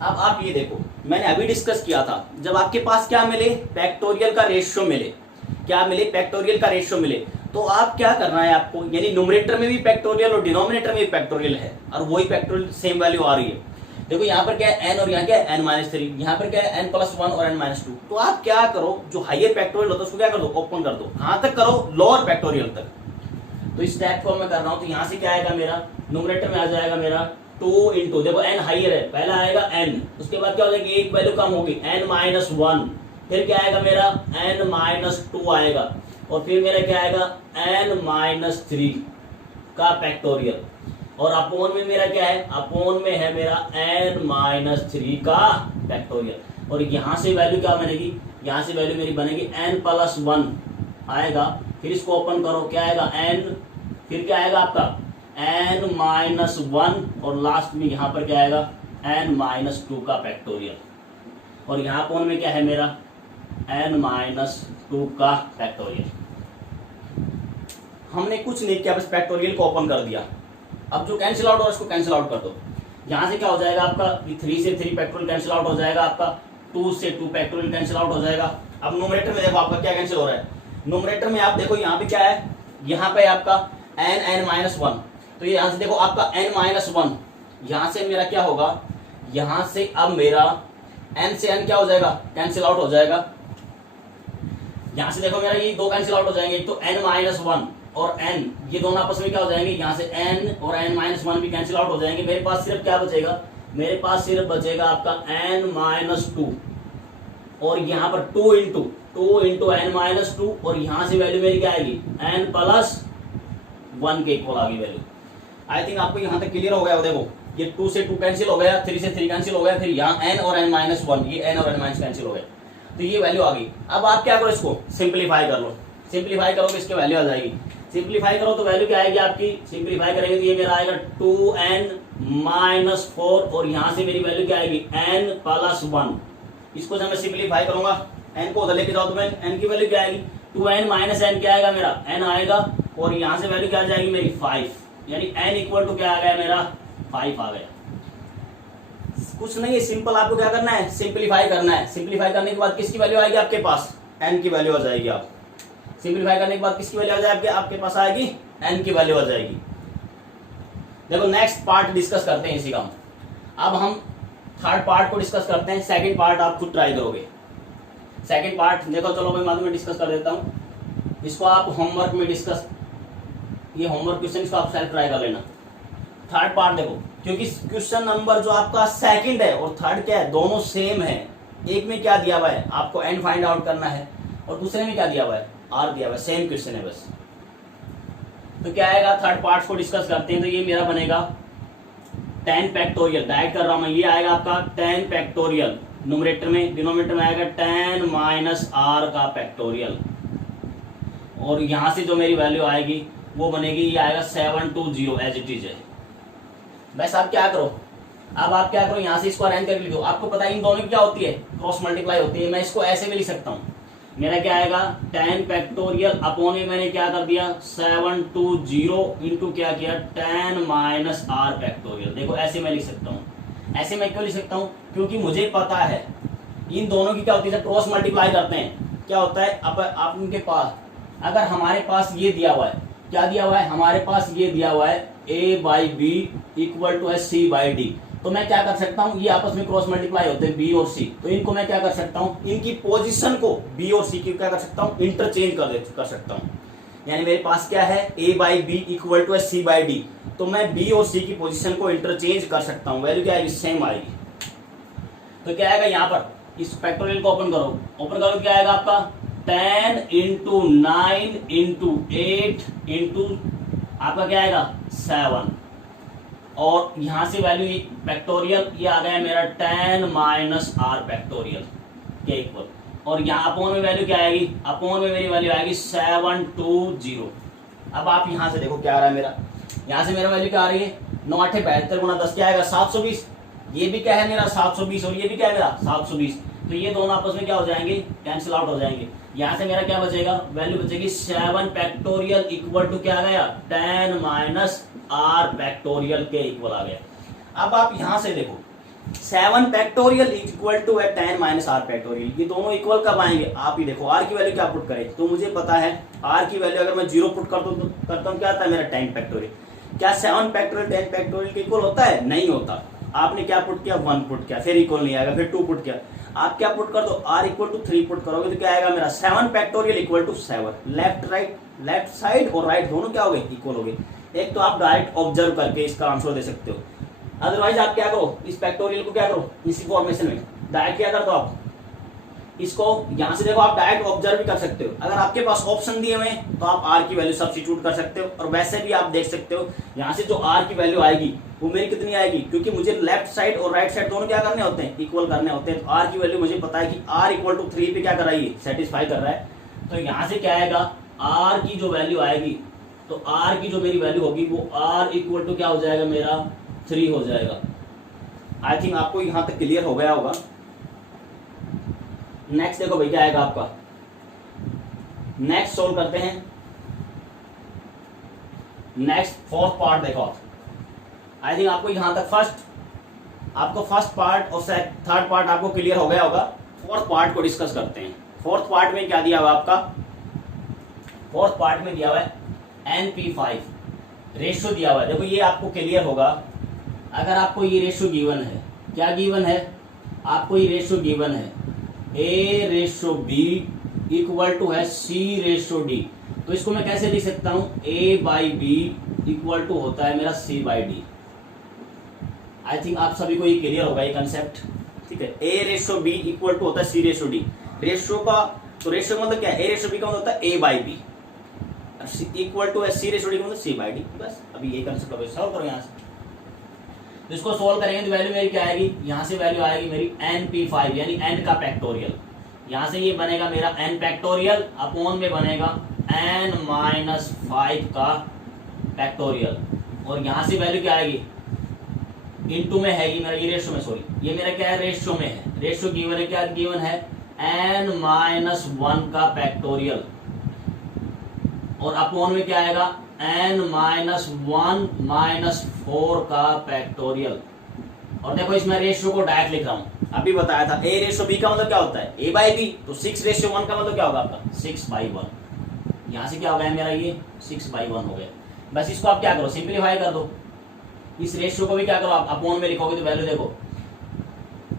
अब आप ये देखो, मैंने अभी डिस्कस किया था, जब आपके पास क्या मिले, फैक्टोरियल का रेशियो मिले, क्या मिले, फैक्टोरियल का रेशियो मिले, तो आप क्या करना है आपको, यानी न्यूमरेटर में भी फैक्टोरियल और डिनोमिनेटर में भी फैक्टोरियल है और वही फैक्टोरियल सेम वैल्यू आ रही है। देखो यहाँ पर क्या है n और यहाँ क्या है n-3, यहाँ पर क्या है n+1 और n-2। तो आप क्या करो, जो हायर फैक्टोरियल होता है उसको क्या कर दो, ओपन कर दो। कहाँ तक करो, लोअर फैक्टोरियल तक। तो इस टाइप को मैं कर रहा हूँ। तो यहाँ से क्या आएगा मेरा, न्यूमरेटर में आ जाएगा मेरा 2 इंटू, देखो n हाइयर है, पहला आएगा n, उसके बाद क्या हो जाएगी, एक वैल्यू कम होगी n-1, फिर क्या आएगा मेरा n-2 आएगा और फिर मेरा क्या आएगा n-3 का फैक्टोरियल और अपॉन में मेरा क्या है, अपॉन में है मेरा n-3 का फैक्टोरियल। और यहाँ से वैल्यू क्या बनेगी, यहाँ से वैल्यू मेरी बनेगी n+1 आएगा, फिर इसको ओपन करो, क्या आएगा फिर क्या आएगा आपका n-1 और लास्ट में यहाँ पर क्या आएगा n-2 का फैक्टोरियल, और यहाँ कोण में क्या है मेरा n-2 का फैक्टोरियल। हमने कुछ नहीं किया, बस फैक्टोरियल को ओपन कर दिया। अब जो कैंसिल आउट हो उसको कैंसिल आउट कर दो। यहाँ से क्या हो जाएगा आपका 3 से 3 फैक्टोरियल कैंसिल आउट हो जाएगा, आपका 2 से 2 फैक्टोरियल कैंसिल आउट हो जाएगा। अब न्यूमरेटर में देखो आपका क्या कैंसिल हो रहा है। न्यूमरेटर में आप देखो यहाँ पे क्या है, यहाँ पे आपका n-1, तो ये यहाँ से देखो आपका n-1, यहाँ से मेरा क्या होगा, यहाँ से अब मेरा n से n क्या हो जाएगा, कैंसिल आउट हो जाएगा। यहाँ से देखो मेरा ये दो कैंसिल आउट हो जाएंगे, एक तो n-1 और n, ये दोनों आपस में क्या हो जाएंगे, यहाँ से n और n-1 भी कैंसिल आउट हो जाएंगे। मेरे पास सिर्फ क्या बचेगा, मेरे पास सिर्फ बचेगा आपका n-2, और यहाँ पर 2 इंटू n-2, और यहाँ से वैल्यू मेरी क्या आएगी n+1 के इक्वल आ गई वैल्यू। आई थिंक आपको यहाँ तक क्लियर हो गया। देखो ये 2 से 2 कैंसिल हो गया, 3 से 3 कैंसिल हो गया, फिर यहाँ n और n-1, ये n और n- कैंसिल हो गए, तो ये वैल्यू आ गई। अब आप क्या करो, इसको सिंप्लीफाई कर लो। सिंप्लीफाई करोगे इसकी वैल्यू आ जाएगी। सिंप्लीफाई करो तो वैल्यू क्या आएगी आपकी, सिंप्लीफाई करेंगे तो ये मेरा आएगा 2n-4, और यहाँ से मेरी वैल्यू क्या आएगी n+1। इसको जब मैं सिंप्लीफाई करूंगा, n को उधर लेके जाओ तो मैं n की वैल्यू क्या आएगी 2n-n क्या आएगा मेरा n आएगा, और यहाँ से वैल्यू क्या आ जाएगी मेरी 5, यानी n इक्वल टू क्या आ गया मेरा 5 आ गया। कुछ नहीं है, सिंपल आपको क्या करना है, सिंप्लीफाई करना है। सिंप्लीफाई करने के बाद किसकी वैल्यू आएगी आपके पास, n की वैल्यू आ जाएगी। आप सिंप्लीफाई करने के बाद किसकी वैल्यू आ जाएगी आपके पास आएगी n की वैल्यू आ जाएगी। देखो नेक्स्ट पार्ट डिस्कस करते हैं इसी का। अब हम थर्ड पार्ट को डिस्कस करते हैं। सेकंड पार्ट आप खुद ट्राई करोगे। सेकंड पार्ट देखो, चलो मैं बाद में डिस्कस कर देता हूँ। इसको आप होमवर्क में डिस्कस, ये होमवर्क क्वेश्चन इसको आप सेल्फ ट्राई कर लेना। थर्ड पार्ट देखो, क्योंकि क्वेश्चन नंबर जो आपका सेकंड है और थर्ड क्या है, दोनों सेम है। एक में क्या दिया हुआ है, आपको n फाइंड आउट करना है, और दूसरे में क्या दिया हुआ है, r दिया हुआ है। सेम क्वेश्चन है बस। तो क्या आएगा, थर्ड पार्ट को डिस्कस करते हैं। तो ये मेरा बनेगा 10 फैक्टोरियल, डायरेक्ट कर रहा हूं मैं। ये आएगा आपका 10 फैक्टोरियल न्यूमरेटर में, डिनोमिनेटर में आएगा 10 - r का फैक्टोरियल, और यहां से जो मेरी वैल्यू आएगी वो बनेगी, ये आएगा 720 एज इट इज है। बस आप क्या करो, अब आप क्या करो, यहाँ से इसको अरेंज करके लिखो। आपको पता है इन दोनों की क्या होती है, क्रॉस मल्टीप्लाई होती है। मैं इसको ऐसे भी लिख सकता हूँ, मेरा क्या आएगा 10 फैक्टोरियल अपॉन में मैंने क्या कर दिया 720 इंटू क्या किया 10 - r फैक्टोरियल। देखो ऐसे मैं लिख सकता हूँ। ऐसे मैं क्यों लिख सकता हूँ, क्योंकि मुझे पता है इन दोनों की क्या होती है, क्रॉस मल्टीप्लाई करते हैं। क्या होता है, अब आप उनके पास, अगर हमारे पास ये दिया हुआ है, क्या दिया हुआ है, हमारे पास ये दिया हुआ है a/b इक्वल टू है c/d, तो मैं क्या कर सकता हूँ, ये आपस में क्रॉस मल्टीप्लाई होते हैं b और c, तो इनको मैं क्या कर सकता हूँ, इनकी पोजीशन को b और c की क्या कर सकता हूँ, इंटरचेंज कर सकता हूँ। यानी मेरे पास क्या है a/b इक्वल टू है c/d, तो मैं b और c की पोजीशन को इंटरचेंज कर सकता हूँ। वैल्यू क्या आएगी, सेम आएगी। तो क्या आएगा यहाँ पर, इस फैक्टोरियल को ओपन करो, ओपन करो तो क्या आएगा आपका 10 इंटू 9 इंटू 8 इंटू आपका क्या आएगा 7, और यहां से वैल्यू फैक्टोरियल ये आ गया मेरा 10 - r फैक्टोरियल के इक्वल, और यहाँ अपोन में वैल्यू क्या आएगी, अपोन में मेरी वैल्यू आएगी 720। अब आप यहां से देखो क्या आ रहा है मेरा, यहां से मेरा वैल्यू क्या आ रही है 9 8 72 गुना 10 क्या आएगा 720। ये भी क्या है मेरा 720 और ये भी क्या है मेरा 720, तो ये दोनों आपस में क्या हो जाएंगे, कैंसिल आउट हो जाएंगे। यहाँ से मेरा क्या बचेगा, वैल्यू बचेगी 7 फैक्टोरियल इक्वल टू क्या आ गया 10 - r फैक्टोरियल के इक्वल आ गया। अब आप यहाँ से देखो 7 फैक्टोरियल इक्वल टू है 10 - r फैक्टोरियल, ये दोनों इक्वल कब आएंगे, आप ही देखो। r की वैल्यू क्या पुट करें, तो मुझे पता है r की वैल्यू अगर मैं 0 पुट करता हूँ क्या आता है मेरा 10 फैक्टोरियल। क्या 7 फैक्टोरियल 10 फैक्टोरियल के इक्वल होता है, नहीं होता। आपने क्या पुट किया 1 पुट किया, फिर इक्वल नहीं आएगा, फिर 2 पुट किया। आप क्या पुट कर दो r इक्वल टू 3 पुट करोगे तो क्या आएगा मेरा 7 factorial equal to 7। Left side और राइट दोनों क्या हो गए, इक्वल हो गए। एक तो आप डायरेक्ट ऑब्जर्व करके इसका आंसर दे सकते हो, अदरवाइज आप क्या करो, इस फैक्टोरियल को क्या करो, इसी फॉर्मेशन में डायरेक्ट क्या कर दो आप इसको, यहां से देखो आप डायरेक्ट ऑब्जर्व भी कर सकते हो। अगर आपके पास ऑप्शन दिए हुए हैं तो आप r की वैल्यू सब्स्टिट्यूट कर सकते हो, और वैसे भी आप देख सकते हो यहां से जो r की वैल्यू आएगी वो मेरी कितनी आएगी, क्योंकि मुझे लेफ्ट साइड और राइट साइड दोनों क्या करने होते हैं, इक्वल करने होते हैं। तो r की वैल्यू मुझे पता है कि r इक्वल टू 3 पे क्या कर रहा है, सेटिस्फाई कर रहा है। तो यहां से क्या आएगा, r की जो वैल्यू आएगी तो r की जो मेरी वैल्यू होगी वो r इक्वल टू क्या हो जाएगा मेरा 3 हो जाएगा। आई थिंक आपको यहां तक क्लियर हो गया होगा। नेक्स्ट देखो भाई क्या आएगा आपका, नेक्स्ट सोल्व करते हैं। नेक्स्ट फोर्थ पार्ट देखो, आई थिंक आपको यहां तक फर्स्ट पार्ट और थर्ड पार्ट आपको क्लियर हो गया होगा। फोर्थ पार्ट को डिस्कस करते हैं। फोर्थ पार्ट में क्या दिया हुआ आपका, फोर्थ पार्ट में दिया हुआ है NP5 रेशियो दिया हुआ है। देखो ये आपको क्लियर होगा अगर आपको ये रेशियो गिवन है। क्या गिवन है आपको, ये रेशियो गिवन है A/B इक्वल टू है C/D। तो इसको मैं कैसे लिख सकता हूं, A/B इक्वल टू होता है मेरा C/D। आई थिंक आप सभी को ये क्लियर होगा ये कंसेप्ट, ठीक है। A/B इक्वल टू होता है C/D। रेशियो का तो रेशियो मतलब क्या है, A/B का मतलब होता है A/B इक्वल टू है C/D का मतलब C/D। बस अभी ये कंसेप्ट अभी सॉल्व करो यहां से। तो इसको सॉल्व करेंगे तो वैल्यू मेरी क्या आएगी, यहां से वैल्यू आएगी मेरी NP5 यानी n का फैक्टोरियल। यहां से ये बनेगा मेरा n फैक्टोरियल अपॉन में बनेगा n-5 का फैक्टोरियल। और यहां से वैल्यू क्या आएगी, इनटू में है ये मेरा, ये रेशियो में, सॉरी ये मेरा क्या है रेशियो में है। रेशियो गिवन है, क्या गिवन है n-1 का फैक्टोरियल और अपॉन में क्या आएगा n-1-4 का फैक्टोरियल। और देखो इसमें रेशियो को डायरेक्ट लिख रहा हूं, अभी बताया था A/B का मतलब क्या होता है A/B, तो 6/1 का मतलब क्या होगा आपका 6/1। यहां से क्या हो गया मेरा, ये 6/1 हो गया। बस इसको आप क्या करो, सिंप्लीफाई कर दो। इस रेशियो को भी क्या करो आप अपॉन में लिखोगे तो वैल्यू देखो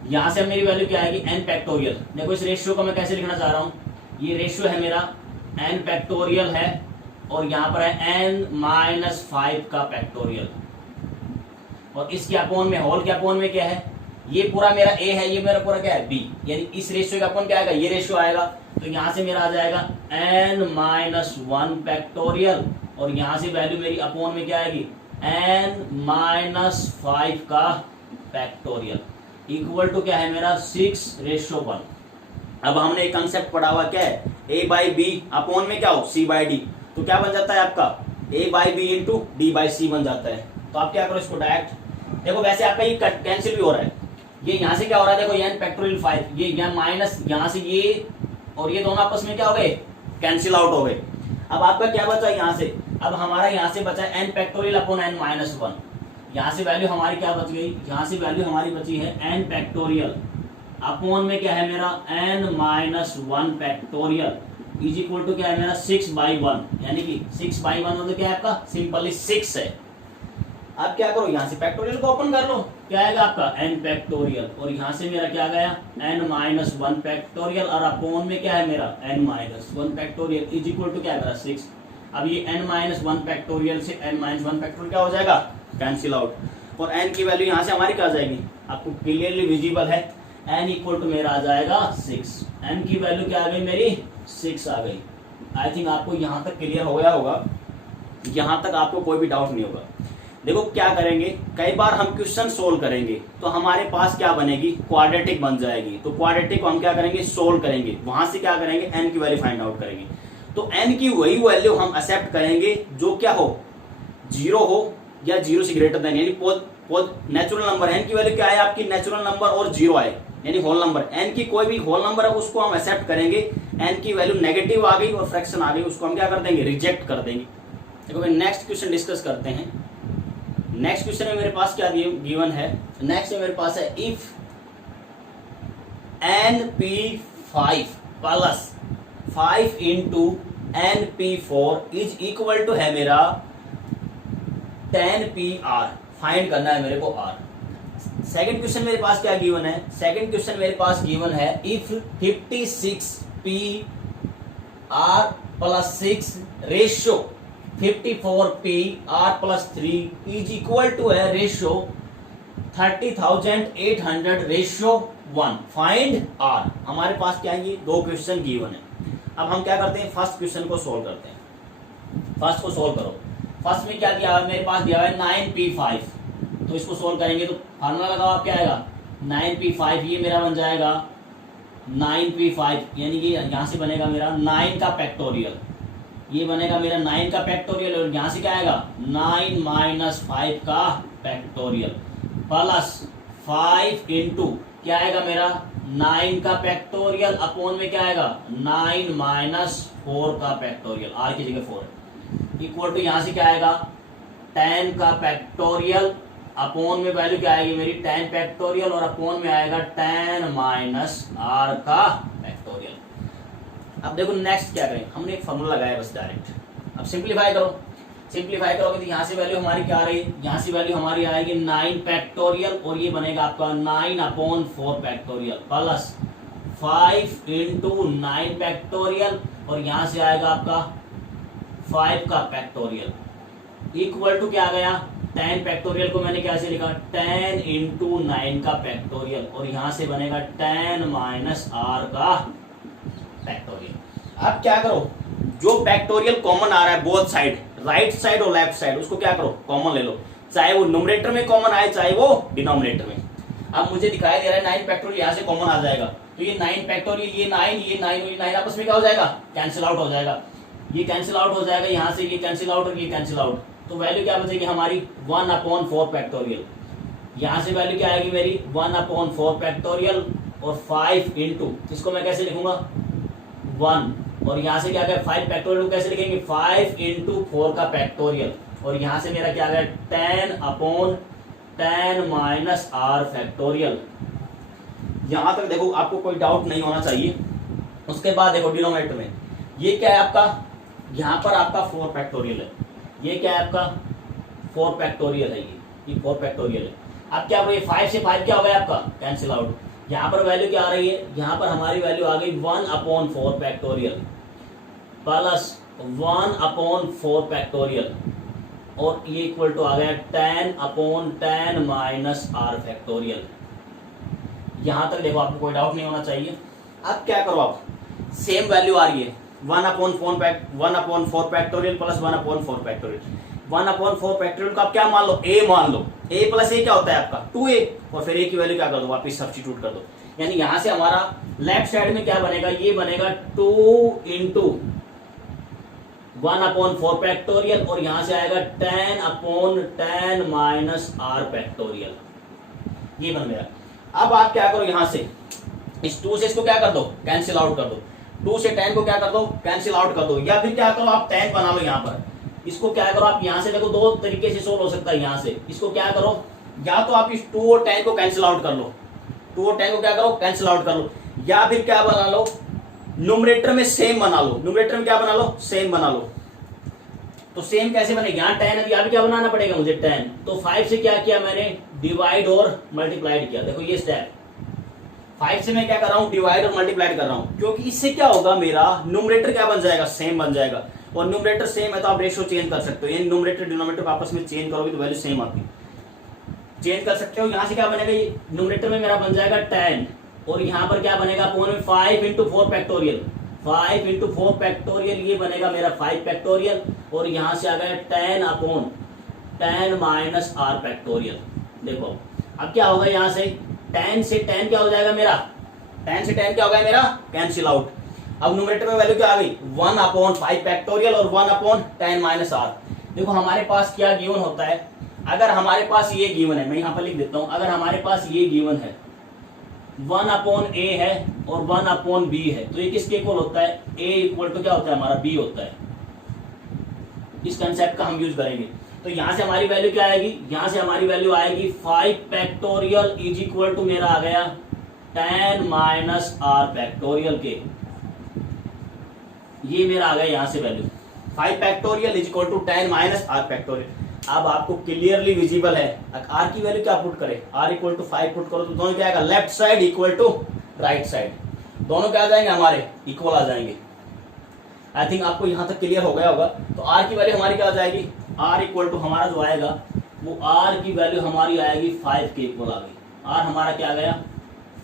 यहां से मेरी वैल्यू क्या आएगी n फैक्टोरियल। देखो इस रेशियो को मैं कैसे लिखना चाह रहा हूं, ये रेशियो है मेरा n फैक्टोरियल है और यहां पर है n-5 का फैक्टोरियल और इसके अपॉन में होल के अपॉन में क्या है, ये पूरा मेरा a है, ये मेरा पूरा क्या है b, यानी इस रेशियो का अपॉन क्या आएगा, ये रेशियो आएगा। तो यहां से मेरा आ जाएगा n-1 फैक्टोरियल और यहां से वैल्यू मेरी अपॉन में क्या आएगी n-5 का फैक्टोरियल इक्वल टू क्या है मेरा 6/1। अब हमने एक कंसेप्ट पढ़ा हुआ क्या है A/B अपॉन में क्या हो C/D, तो क्या बन जाता है आपका A/B इंटू D/C बन जाता है। तो आप क्या करो इसको डायरेक्ट देखो, वैसे आपका ये कैंसिल भी हो रहा है, ये यहां से क्या हो रहा है देखो n फैक्टोरियल 5, ये यहाँ माइनस यहां से ये और ये दोनों आपस में क्या हो गए कैंसिल आउट हो गए। अब आपका क्या बचा यहां से, अब हमारा यहां से बचा n फैक्टोरियल अपॉन n-1। यहां से वैल्यू हमारी क्या बच गई, यहां से वैल्यू हमारी बची है n फैक्टोरियल अपॉन में क्या है मेरा n-1 factorial is equal to क्या है मेरा 6/1, यानी कि 6/1 मतलब क्या है आपका सिंपली 6 है। अब क्या करो यहां से फैक्टोरियल को ओपन कर लो, क्या आएगा आपका n फैक्टोरियल और यहां से मेरा क्या गया n-1 फैक्टोरियल और अपॉन में क्या है मेरा n-1 factorial is equal to क्या है मेरा 6। अब ये n-1 फैक्टोरियल से n-1 फैक्टोरियल क्या हो जाएगा कैंसिल आउट और n की वैल्यू यहां से हमारी क्या आ जाएगी, आपको क्लियरली विजिबल है n इक्वल टू मेरा आ जाएगा 6। n की वैल्यू क्या आ गई मेरी 6 आ गई। आई थिंक आपको यहां तक क्लियर हो गया होगा, यहां तक आपको कोई भी डाउट नहीं होगा। देखो क्या करेंगे, कई बार हम क्वेश्चन सोल्व करेंगे तो हमारे पास क्या बनेगी क्वाड्रेटिक बन जाएगी, तो क्वाड्रेटिक को हम क्या करेंगे सोल्व करेंगे, वहां से क्या करेंगे n की वैल्यू फाइंड आउट करेंगे। तो n की वही वैल्यू हम एक्सेप्ट करेंगे जो क्या हो 0 हो या 0 से ग्रेटर देन, यानी नेचुरल नंबर n की वैल्यू क्या है आपकी नेचुरल नंबर और 0 आए यानी होल नंबर, n की कोई भी होल नंबर है उसको हम एक्सेप्ट करेंगे। n की वैल्यू नेगेटिव आ गई और फ्रैक्शन आ गई उसको हम क्या कर देंगे रिजेक्ट कर देंगे। देखो भाई नेक्स्ट क्वेश्चन डिस्कस करते हैं। नेक्स्ट क्वेश्चन में मेरे पास क्या गिवन है, नेक्स्ट में मेरे पास है if NP5 plus 5 into NP4 is equal to है मेरा 10PR, फाइंड करना है मेरे को R। सेकंड क्वेश्चन मेरे पास क्या गिवन है, सेकंड क्वेश्चन मेरे पास गिवन है if 56PR plus 6 ratio 54PR plus 3 is equal to है रेशियो 30,800 रेशियो 1, फाइंड R। हमारे पास क्या है ये दो क्वेश्चन गिवन है। अब हम क्या करते हैं फर्स्ट क्वेश्चन को सोल्व करते हैं। फर्स्ट को सोल्व करो, फर्स्ट में क्या दिया है मेरे पास दिया है 9P5, तो इसको सोल्व करेंगे तो फार्मूला लगाओ आप क्या आएगा 9P5, ये मेरा बन जाएगा 9P5 यानी कि यहां से बनेगा मेरा 9 का फैक्टोरियल ये बनेगा मेरा 9 का फैक्टोरियल और यहाँ से क्या आएगा 9 माइनस 5 का फैक्टोरियल प्लस 5 इंटू क्या आएगा मेरा 9 का फैक्टोरियल अपॉन में क्या आएगा 9 माइनस 4 का फैक्टोरियल, आर की जगह 4 है, इक्वल टू यहाँ से क्या आएगा 10 का फैक्टोरियल अपॉन में वैल्यू क्या आएगी मेरी 10 फैक्टोरियल और अपॉन में आएगा 10 माइनस आर का फैक्टोरियल। अब देखो नेक्स्ट क्या करें, हमने एक फॉर्मूला लगाया बस डायरेक्ट। अब सिंप्लीफाई करो, सिंप्लीफाई करोगे तो यहाँ से वैल्यू हमारी क्या आ रही है, यहाँ से वैल्यू हमारी आएगी 9 फैक्टोरियल और ये बनेगा आपका 9 upon 4 factorial plus 5 into 9 factorial और यहाँ से आएगा आपका 5 का फैक्टोरियल इक्वल टू क्या आ गया 10 फैक्टोरियल को मैंने कैसे लिखा 10 इंटू 9 का फैक्टोरियल और यहाँ से बनेगा 10 माइनस आर का फैक्टोरियल। अब क्या करो, जो फैक्टोरियल कॉमन आ रहा है बोथ साइड, राइट साइड और लेफ्ट साइड, उसको क्या करो कॉमन ले लो, चाहे वो न्यूमरेटर में कॉमन आए चाहे वो डिनोमिनेटर में। अब मुझे दिखाई दे रहा है 9 फैक्टोरियल यहाँ से कॉमन आ जाएगा, तो ये 9 फैक्टोरियल ये 9 आपस में क्या हो जाएगा कैंसिल आउट हो जाएगा, ये कैंसिल आउट हो जाएगा, यहाँ से ये कैंसिल आउट और ये कैंसिल आउट, तो वैल्यू क्या बचेगी हमारी 1 अपॉन 4 फैक्टोरियल। यहाँ से वैल्यू क्या आएगी मेरी 1 अपॉन 4 फैक्टोरियल और 5 इंटू इसको मैं कैसे लिखूंगा 1 और यहाँ से क्या गया 5 फैक्टोरियल को कैसे लिखेंगे 5 इंटू 4 का फैक्टोरियल और यहाँ से मेरा क्या गया 10 अपॉन 10 माइनस आर फैक्टोरियल। यहाँ तक देखो आपको कोई डाउट नहीं होना चाहिए। उसके बाद देखो डिनोमिनेटर में ये क्या है आपका, यहाँ पर आपका 4 फैक्टोरियल है, ये क्या है आपका 4 फैक्टोरियल है, ये 4 फैक्टोरियल है। अब क्या ये 5 से 5 क्या हो गया आपका कैंसिल आउट, यहाँ पर वैल्यू क्या आ रही है, यहाँ पर हमारी वैल्यू आ गई 1 upon 4 factorial plus 1 upon 4 factorial और ये इक्वल टू आ गया 10 अपॉन 10 माइनस आर फैक्टोरियल। यहाँ तक देखो आपको कोई डाउट नहीं होना चाहिए। अब क्या करो आप, सेम वैल्यू आ रही है 1 upon 4 factorial plus 1 upon 4 factorial, 1 upon 4 factorial को आप क्या मान लो a मान लो, a प्लस a क्या होता है आपका 2a और फिर a की वैल्यू क्या कर दो वापिस सब्स्टिट्यूट कर दो, यानी यहां से हमारा लेफ्ट साइड में क्या बनेगा, ये बनेगा 2 इंटू 1 अपॉन 4 फैक्टोरियल और यहां से आएगा 10 अपॉन 10 माइनस आर फैक्टोरियल, ये बन गया। अब आप क्या करो, यहां से इस 2 से इसको क्या कर दो कैंसिल आउट कर दो, 2 से 10 को क्या कर दो कैंसिल आउट कर दो, या फिर क्या करो आप 10 बना लो, यहाँ पर इसको क्या करो आप यहाँ से देखो 2 तरीके से सोल्व हो सकता है। यहाँ से इसको क्या करो, या तो आप इस 2 और 10 को कैंसिल आउट कर लो, 2 और 10 को क्या करो कैंसिल आउट कर लो, या फिर क्या बना लो न्यूमरेटर में सेम बना लो, न्यूमरेटर में क्या बना लो सेम बना लो। तो सेम कैसे बनेगा, यहाँ 10 है, यहाँ भी क्या बनाना पड़ेगा मुझे 10, तो 5 से क्या किया मैंने डिवाइड और मल्टीप्लाइड किया। देखो ये स्टेप 5 से मैं क्या कर रहा हूँ डिवाइड और मल्टीप्लाइड कर रहा हूँ, क्योंकि इससे क्या होगा मेरा न्यूमरेटर क्या बन जाएगा सेम बन जाएगा, और न्यूमरेटर सेम है तो आप रेशियो चेंज कर सकते हो, यानी न्यूमरेटर डिनोमिनेटर आपस में चेंज करोगे तो वैल्यू सेम आती है, चेंज कर सकते हो। यहाँ से क्या बनेगा, ये न्यूमरेटर में मेरा बन जाएगा 10 और यहाँ पर क्या बनेगा अपॉन में 5 इंटू 4 फैक्टोरियल, 5 इंटू 4 फैक्टोरियल ये बनेगा मेरा 5 फैक्टोरियल और यहाँ से आ गया 10 अपॉन 10 माइनस आर फैक्टोरियल। देखो अब क्या होगा, यहाँ से 10 से 10 क्या हो जाएगा मेरा, 10 से 10 क्या हो गया मेरा कैंसिल आउट। अब न्यूमरेटर में वैल्यू क्या आ गई 1 अपॉन 5 फैक्टोरियल और 1 अपॉन 10 माइनस आर। देखो हमारे पास क्या गिवन होता है, अगर हमारे पास ये गिवन है, मैं यहाँ पर लिख देता हूँ, अगर हमारे पास ये गिवन है 1 अपॉन a है और 1 अपॉन b है, तो ये किसके इक्वल होता है, a इक्वल टू क्या होता है हमारा b होता है। इस कंसेप्ट का हम यूज करेंगे। तो यहाँ से हमारी वैल्यू क्या आएगी, यहाँ से हमारी वैल्यू आएगी 5 फैक्टोरियल इज इक्वल टू मेरा आ गया 10 माइनस आर फैक्टोरियल के, ये मेरा आ गया यहाँ से value 5 factorial is equal to 10 minus R factorial. अब आपको क्लियरली विजिबल है, आर की वैल्यू क्या पुट करें, आर इक्वल टू 5 पुट करो तो दोनों क्या आएगा, left side equal to right side, दोनों क्या आ जाएंगे हमारे इक्वल आ जाएंगे। आई थिंक आपको यहाँ तक क्लियर हो गया होगा। तो आर की वैल्यू हमारी क्या आ जाएगी, आर इक्वल टू हमारा जो आएगा वो आर की वैल्यू हमारी आएगी 5 के इक्वल आ गई, आर हमारा क्या आ गया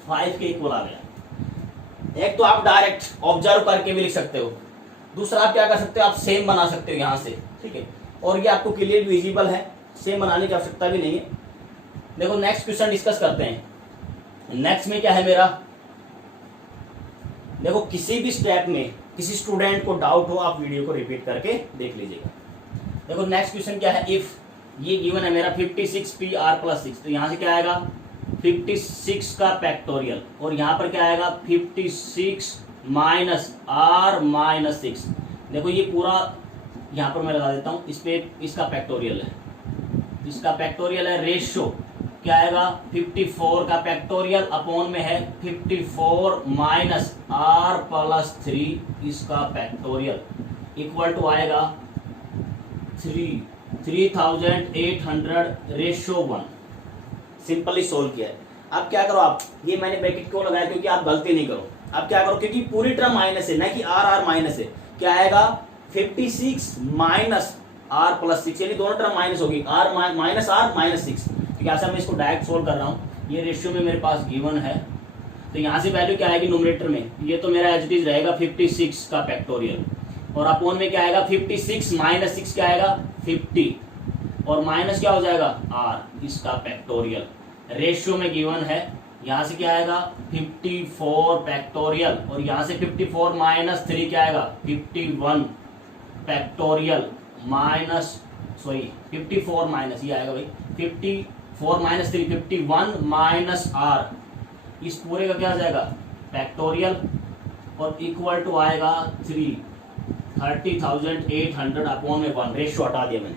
5 के इक्वल आ गया। एक तो आप डायरेक्ट ऑब्जर्व करके भी लिख सकते हो, दूसरा आप क्या कर सकते हो, आप सेम बना सकते हो यहाँ से, ठीक है, और ये आपको क्लियर विजिबल है, सेम बनाने की आवश्यकता भी नहीं है। देखो नेक्स्ट क्वेश्चन डिस्कस करते हैं। नेक्स्ट में क्या है मेरा, देखो किसी भी स्टेप में किसी स्टूडेंट को डाउट हो आप वीडियो को रिपीट करके देख लीजिएगा। देखो नेक्स्ट क्वेश्चन क्या है, इफ ये गिवन है मेरा 56pr+6, तो यहां से क्या आएगा 56 का फैक्टोरियल, और यहां पर क्या आएगा 56 -r-6। देखो ये पूरा यहां पर मैं लगा देता हूं, इस पे इसका फैक्टोरियल है, इसका फैक्टोरियल है, रेशियो क्या आएगा 54 का फैक्टोरियल अपॉन में है 54 -r+3 इसका फैक्टोरियल इक्वल टू आएगा 3800 रेशियो 1। सिंपली सोल्व किया है। अब क्या करो आप, ये मैंने ब्रैकेट क्यों लगाया, क्योंकि आप गलती नहीं करो। अब क्या करो, क्योंकि पूरी टर्म माइनस है, ना कि आर माइनस है, क्या आएगा 56 -r+6, यानी दोनों टर्म माइनस होगी, r -6। ठीक है, ऐसा मैं इसको डायरेक्ट सोल्व कर रहा हूँ। ये रेशियो में मेरे पास गिवन है, तो यहाँ से वैल्यू क्या आएगी न्यूमरेटर में, ये तो मेरा एज इट इज रहेगा 56 का फैक्टोरियल, और अपोन में क्या आएगा 56 -6 क्या आएगा 50, और माइनस क्या हो जाएगा r इसका फैक्टोरियल। रेशियो में गिवन है, यहाँ से क्या आएगा 54 फैक्टोरियल, और यहाँ से 54 -3 क्या आएगा 51 फैक्टोरियल 54 माइनस ये आएगा भाई 54 -3 51 -r, इस पूरे का क्या आ जाएगा फैक्टोरियल, और इक्वल टू आएगा 30,800 अपॉन में 1। रेशियो हटा दिया मैंने।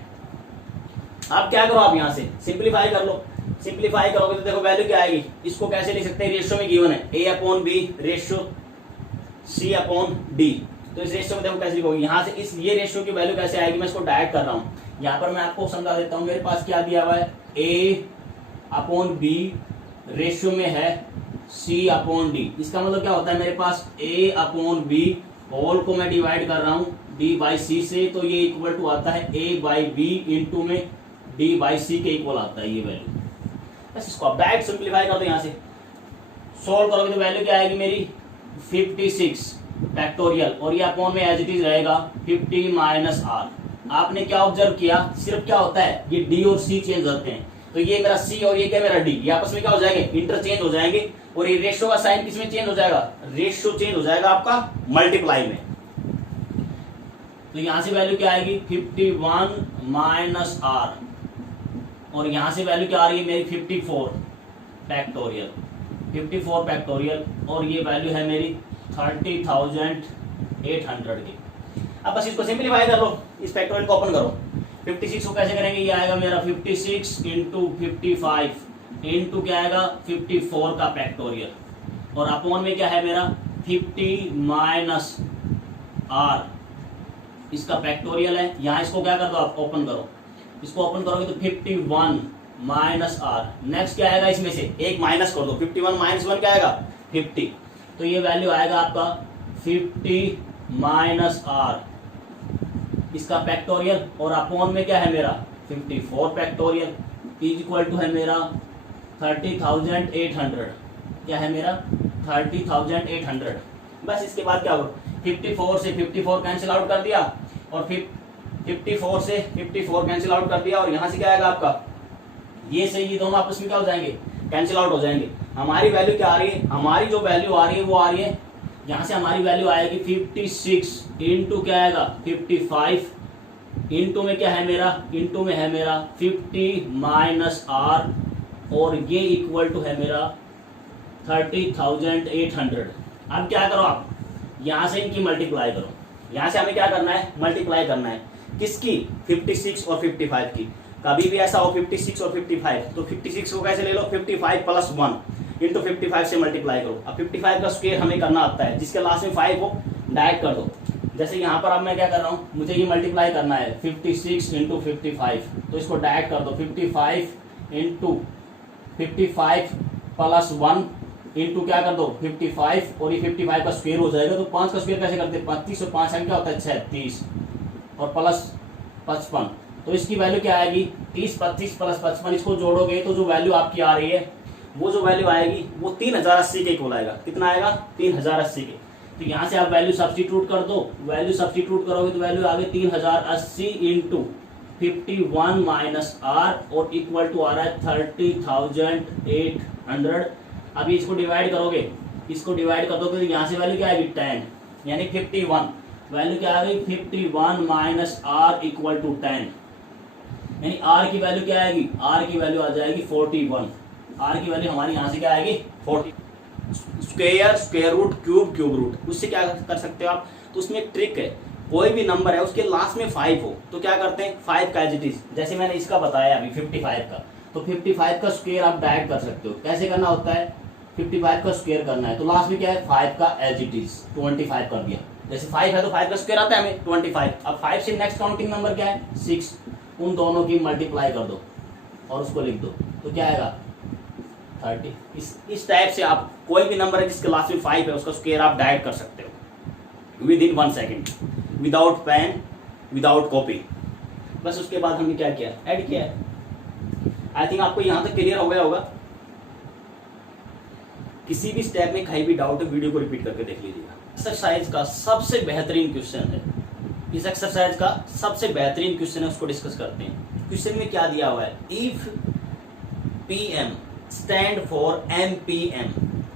अब क्या करो, आप यहां से सिंप्लीफाई कर लो। सिंप्लीफाई करोगे तो देखो वैल्यू क्या आएगी, इसको कैसे लिख सकते हैं, रेशियो में गिवन है a/b रेशियो c/d, तो इस रेशियो में देखो कैसे लिखोगे, यहाँ से इस ये रेशियो की वैल्यू कैसे आएगी, मैं इसको डायरेक्ट कर रहा हूँ। यहाँ पर मैं आपको समझा देता हूँ, मेरे पास क्या दिया हुआ है a/b रेशियो में है c/d। इसका मतलब क्या होता है, मेरे पास a/b होल को मैं डिवाइड कर रहा हूँ d/c से, तो ये इक्वल टू आता है a/b इंटू में d/c के इक्वल आता है ये वैल्यू। बस इसको आप डायरेक्ट सिंप्लीफाई कर दो, यहाँ से सोल्व करोगे तो वैल्यू क्या आएगी मेरी 56 फैक्टोरियल, और ये अपॉन में एज इट इज रहेगा 50 -r। आपने क्या ऑब्जर्व किया, सिर्फ क्या होता है ये d और c चेंज होते हैं, तो ये मेरा c और ये क्या मेरा d, ये आपस में क्या हो जाएंगे इंटरचेंज हो जाएंगे, और ये रेशियो का साइन किस में चेंज हो जाएगा, रेशियो चेंज हो जाएगा आपका मल्टीप्लाई में। तो यहां से वैल्यू क्या आएगी 51 -r, और यहां से वैल्यू क्या आ रही है मेरी 54 फैक्टोरियल और ये वैल्यू है मेरी 30,800 की। अब बस इसको सिंप्लीफाई कर लो, इस फैक्टोरियल को ओपन करो। 56 को कैसे करेंगे, ये आएगा मेरा 56 इंटू 55 इंटू क्या आएगा 54 का फैक्टोरियल, और अपॉन में क्या है मेरा 50 -r इसका फैक्टोरियल है। यहाँ इसको क्या कर दो आप ओपन करो, इसको ओपन करोगे तो 51 -r, नेक्स्ट क्या आएगा इसमें से एक माइनस कर दो, 51 - 1 क्या आएगा 50, तो ये वैल्यू आएगा आपका 50 -r इसका फैक्टोरियल, और अपॉन में क्या है मेरा 54 फैक्टोरियल इज इक्वल टू है मेरा 30,800, क्या है मेरा 30,800। बस इसके बाद क्या होगा 54 से 54 कैंसिल आउट कर दिया, और फिर 54 से 54 कैंसिल आउट कर दिया, और यहाँ से क्या आएगा आपका ये से ये दोनों आपस में क्या हो जाएंगे कैंसिल आउट हो जाएंगे। हमारी वैल्यू क्या आ रही है, हमारी जो वैल्यू आ रही है वो आ रही है, यहाँ से हमारी वैल्यू आएगी 56 इंटू क्या आएगा 55 इंटू में क्या है मेरा 50 -r, और ये इक्वल टू है मेरा 30,800। अब क्या करो आप यहाँ से इनकी मल्टीप्लाई करो, यहाँ से हमें क्या करना है मल्टीप्लाई करना है, किसकी 56 और 55 की। कभी भी ऐसा हो 56 और 55, तो 56 को कैसे ले लो 55 + 1 इंटू 55 से मल्टीप्लाई करो। अब 55 का स्क्वायर हमें करना आता है, जिसके लास्ट में 5 हो डायरेक्ट कर दो। जैसे यहाँ पर अब मैं क्या कर रहा हूँ, मुझे ये मल्टीप्लाई करना है 56 इंटू 55, तो इसको डायरेक्ट कर दो 55 इंटू 55 + 1 इंटू क्या कर दो 55, और ये 55 का स्क्वायर हो जाएगा, तो 5 का स्क्वायर कैसे करते हैं 35, और 5 क्या होता है 36, और प्लस 55, तो इसकी वैल्यू क्या आएगी 30 35 + 55, इसको जोड़ोगे तो जो वैल्यू आपकी आ रही है वो जो वैल्यू आएगी वो 3080 के इक्वल आएगा। कितना आएगा 3080 के। तो यहाँ से आप वैल्यू सब्स्टिट्यूट कर दो, वैल्यू सब्स्टिट्यूट करोगे तो वैल्यू आ गई 3080 इंटू 51 -r, और इक्वल टू आ रहा है 30,800। अभी इसको डिवाइड करोगे, इसको डिवाइड कर दोगे तो यहाँ से वैल्यू क्या आएगी 10, यानी 51, वैल्यू क्या आ गई 51 माइनस आर इक्वल टू 10, यानी आर की वैल्यू क्या आएगी, आर की वैल्यू आ जाएगी 41, आर की वैल्यू हमारी यहाँ से क्या आएगी 40। Square, square root, cube, cube root, उससे क्या कर सकते हो आप, तो उसमें एक ट्रिक है, कोई भी नंबर है उसके लास्ट में 5 हो तो क्या करते हैं 5 का एज इट इज, जैसे मैंने इसका बताया अभी 55 का, तो 55 का स्क्वायर आप डायरेक्ट कर सकते हो। कैसे करना होता है, 55 का स्क्वायर करना है तो लास्ट में क्या है 5 का एज इट इज 25 कर दिया, जैसे 5 है तो 5 का स्क्वायर आता है हमें 25। अब 5 से नेक्स्ट काउंटिंग नंबर क्या है 6, उन दोनों की मल्टीप्लाई कर दो और उसको लिख दो तो क्या आएगा 30। इस टाइप से आप कोई भी नंबर है जिसके लास्ट में 5 है उसका स्क्वायर आप डायरेक्ट कर सकते हो within 1 second, without pen, without copy. बस उसके बाद हमने क्या किया, ऐड किया है। आई थिंक आपको यहां तक क्लियर हो गया होगा। किसी भी स्टेप में कहीं भी डाउट है वीडियो को रिपीट करके देख लीजिएगा। एक्सरसाइज का सबसे बेहतरीन क्वेश्चन है, इस एक्सरसाइज का सबसे बेहतरीन क्वेश्चन है, उसको डिस्कस करते हैं। क्वेश्चन में क्या दिया हुआ है, if PM stand for MPM,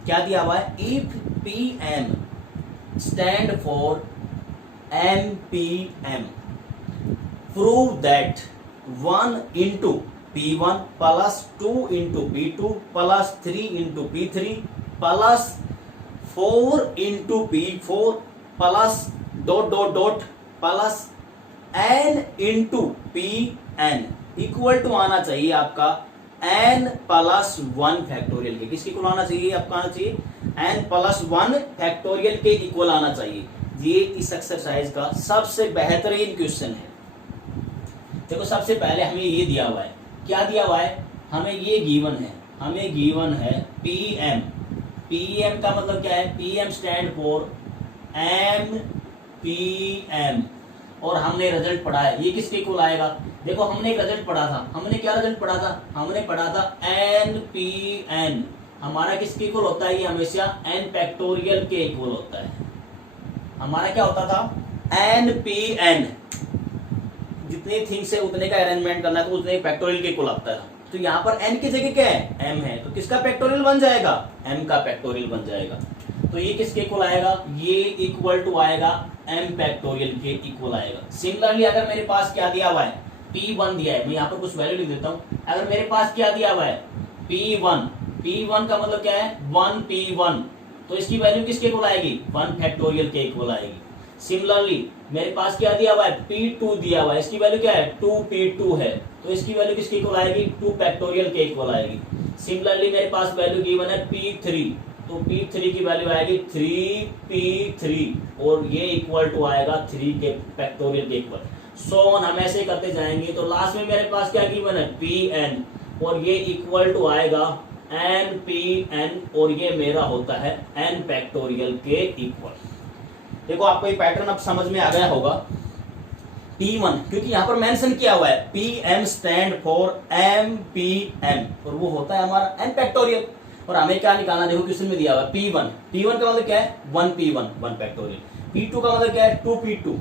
क्या दिया हुआ है, if PM stand for MPM prove that 1 into P1 plus 2 into P2 plus 3 into P3 plus 4 into P4 plus dot dot dot plus n into Pn equal to आना चाहिए आपका n plus 1 factorial के, किसके equal आना चाहिए, आपका आना चाहिए n प्लस 1 फैक्टोरियल के इक्वल आना चाहिए। ये इस एक्सरसाइज का सबसे बेहतरीन क्वेश्चन है। देखो सबसे पहले हमें ये दिया हुआ है, क्या दिया हुआ है, हमें ये गिवन है, हमें गिवन है पीएम, पीएम का मतलब क्या है, PM stand for M PM, और हमने रिजल्ट पढ़ा है, ये किसके इक्वल आएगा। देखो हमने एक रिजल्ट पढ़ा था, हमने क्या रिजल्ट पढ़ा था, हमने पढ़ा था एन पी एन, हमारा किसके इक्वल होता है, ये हमेशा एन फैक्टोरियल के इक्वल होता है। हमारा क्या होता था एन पी एन, जितने थिंग्स है उतने का अरेंजमेंट करना है तो उतने फैक्टोरियल के इक्वल आता है। तो यहाँ पर n की जगह क्या है, m है, तो किसका फैक्टोरियल बन जाएगा, m का फैक्टोरियल बन जाएगा। तो ये किसके इक्वल आएगा, ये इक्वल टू आएगा m फैक्टोरियल के इक्वल आएगा। सिमिलरली अगर मेरे पास क्या दिया हुआ है, p1 दिया है, मैं यहाँ पर कुछ वैल्यू लिख देता हूँ। अगर मेरे पास क्या दिया हुआ है p1, p1 का मतलब क्या है 1p1, तो इसकी वैल्यू किसके इक्वल आएगी, 1 फैक्टोरियल के इक्वल आएगी। सिमिलरली मेरे पास क्या दिया हुआ है, P2 दिया हुआ है, इसकी वैल्यू क्या है 2P2 है, तो इसकी वैल्यू किसके इक्वल आएगी, 2 फैक्टोरियल के इक्वल आएगी। सिमिलरली मेरे पास वैल्यू गिवन है P3, तो P3 की वैल्यू आएगी 3P3 और ये इक्वल टू आएगा 3 के फैक्टोरियल के इक्वल। सो ऑन हम ऐसे करते जाएंगे तो लास्ट में मेरे पास क्या गिवन है Pn और ये इक्वल टू आएगा NPn और ये मेरा होता है n फैक्टोरियल के इक्वल। देखो आपको ये पैटर्न अब समझ में आ गया होगा। P1 क्योंकि यहां पर मेंशन किया हुआ है PM स्टैंड फॉर MPM और वो होता है हमारा n फैक्टोरियल, और हमें क्या निकालना, देखो क्वेश्चन में दिया हुआ है P1, P1 का मतलब क्या है 1P1 1 फैक्टोरियल, P2 का मतलब क्या है 2P2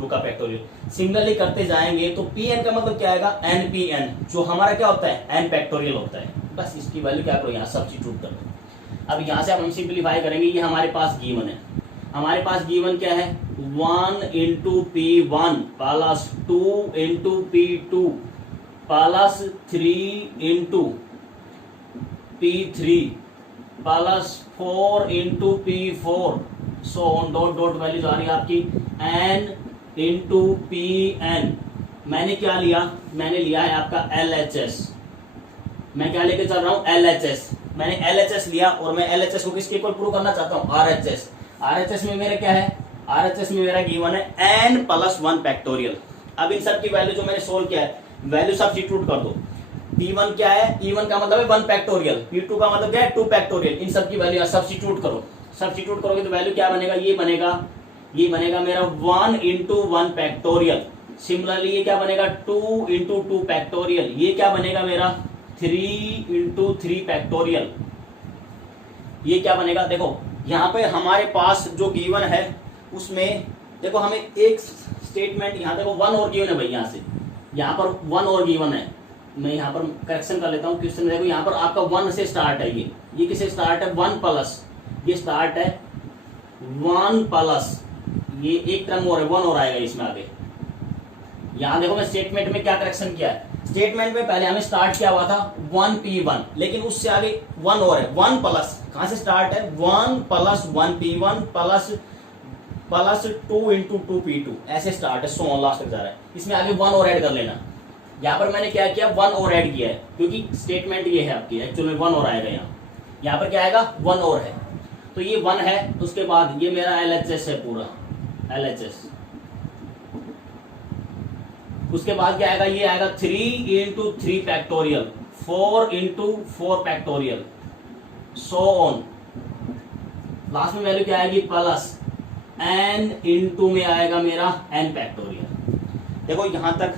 2 का फैक्टोरियल। सिमिलरली करते जाएंगे तो Pn का मतलब क्या आएगा NPN, जो हमारा क्या होता है n फैक्टोरियल होता है। बस इसकी वैल्यू क्या करो यहाँ सब्स्टिट्यूट कर दो। अब यहाँ से हम सिंप्लीफाई करेंगे, ये हमारे पास गिवन है, हमारे पास गिवन क्या है 1 into P1 plus 2 into P2 plus 3 into P3 plus 4 into P4 so on dot dot values आ रही है आपकी n into Pn। मैंने क्या लिया, मैंने लिया है आपका LHS, मैं क्या लेके चल रहा हूँ LHS, मैंने LHS लिया और मैं LHS को किसके इक्वल प्रूव करना चाहता हूँ RHS। RHS में मेरा क्या है, RHS में मेरा गिवन है n प्लस 1 फैक्टोरियल। अब इन सब की वैल्यू जो मैंने सोल्व किया है वैल्यू सब्स्टिट्यूट कर दो। P1 क्या है, P1 का मतलब है 1 फैक्टोरियल, P2 का मतलब क्या है 2 फैक्टोरियल, इन सब की वैल्यू सब्स्टिट्यूट करो। सब्स्टिट्यूट करोगे तो वैल्यू क्या बनेगा, ये बनेगा मेरा 1 into 1 फैक्टोरियल। सिमिलरली ये क्या बनेगा 2 into 2 फैक्टोरियल, ये क्या बनेगा मेरा 3 into 3 फैक्टोरियल। ये क्या बनेगा, देखो यहाँ पे हमारे पास जो गिवन है उसमें देखो हमें एक स्टेटमेंट, यहाँ देखो 1 और गिवन है भाई, यहाँ से यहाँ पर 1 और गिवन है। मैं यहाँ पर करेक्शन कर लेता हूँ क्वेश्चन, देखो यहाँ पर आपका 1 से स्टार्ट है, ये किससे स्टार्ट है 1 प्लस, ये स्टार्ट है 1 प्लस ये एक टर्म और है, 1 और आएगा इसमें आगे। यहां देखो मैं स्टेटमेंट में क्या करेक्शन किया है, स्टेटमेंट में पहले हमें स्टार्ट किया हुआ था 1p1, लेकिन उससे आगे 1 और है, 1 प्लस, कहां से स्टार्ट है 1 plus 1p1 plus 2 into 2p2 ऐसे स्टार्ट है, सो ऑन लास्ट तक जा रहा है। इसमें आगे 1 और ऐड कर लेना। यहाँ पर मैंने क्या किया 1 और ऐड किया है, क्योंकि स्टेटमेंट ये है आपकी, एक्चुअल में 1 और आएगा यहाँ पर क्या आएगा 1 और है, तो ये 1 है। उसके बाद ये मेरा LHS है पूरा LHS। उसके बाद क्या आएगा, ये आएगा 3 into 3 factorial, 4 into 4 factorial, so on. Last में वैल्यू क्या आएगी प्लस n इंटू में आएगा मेरा n फैक्टोरियल। देखो यहां तक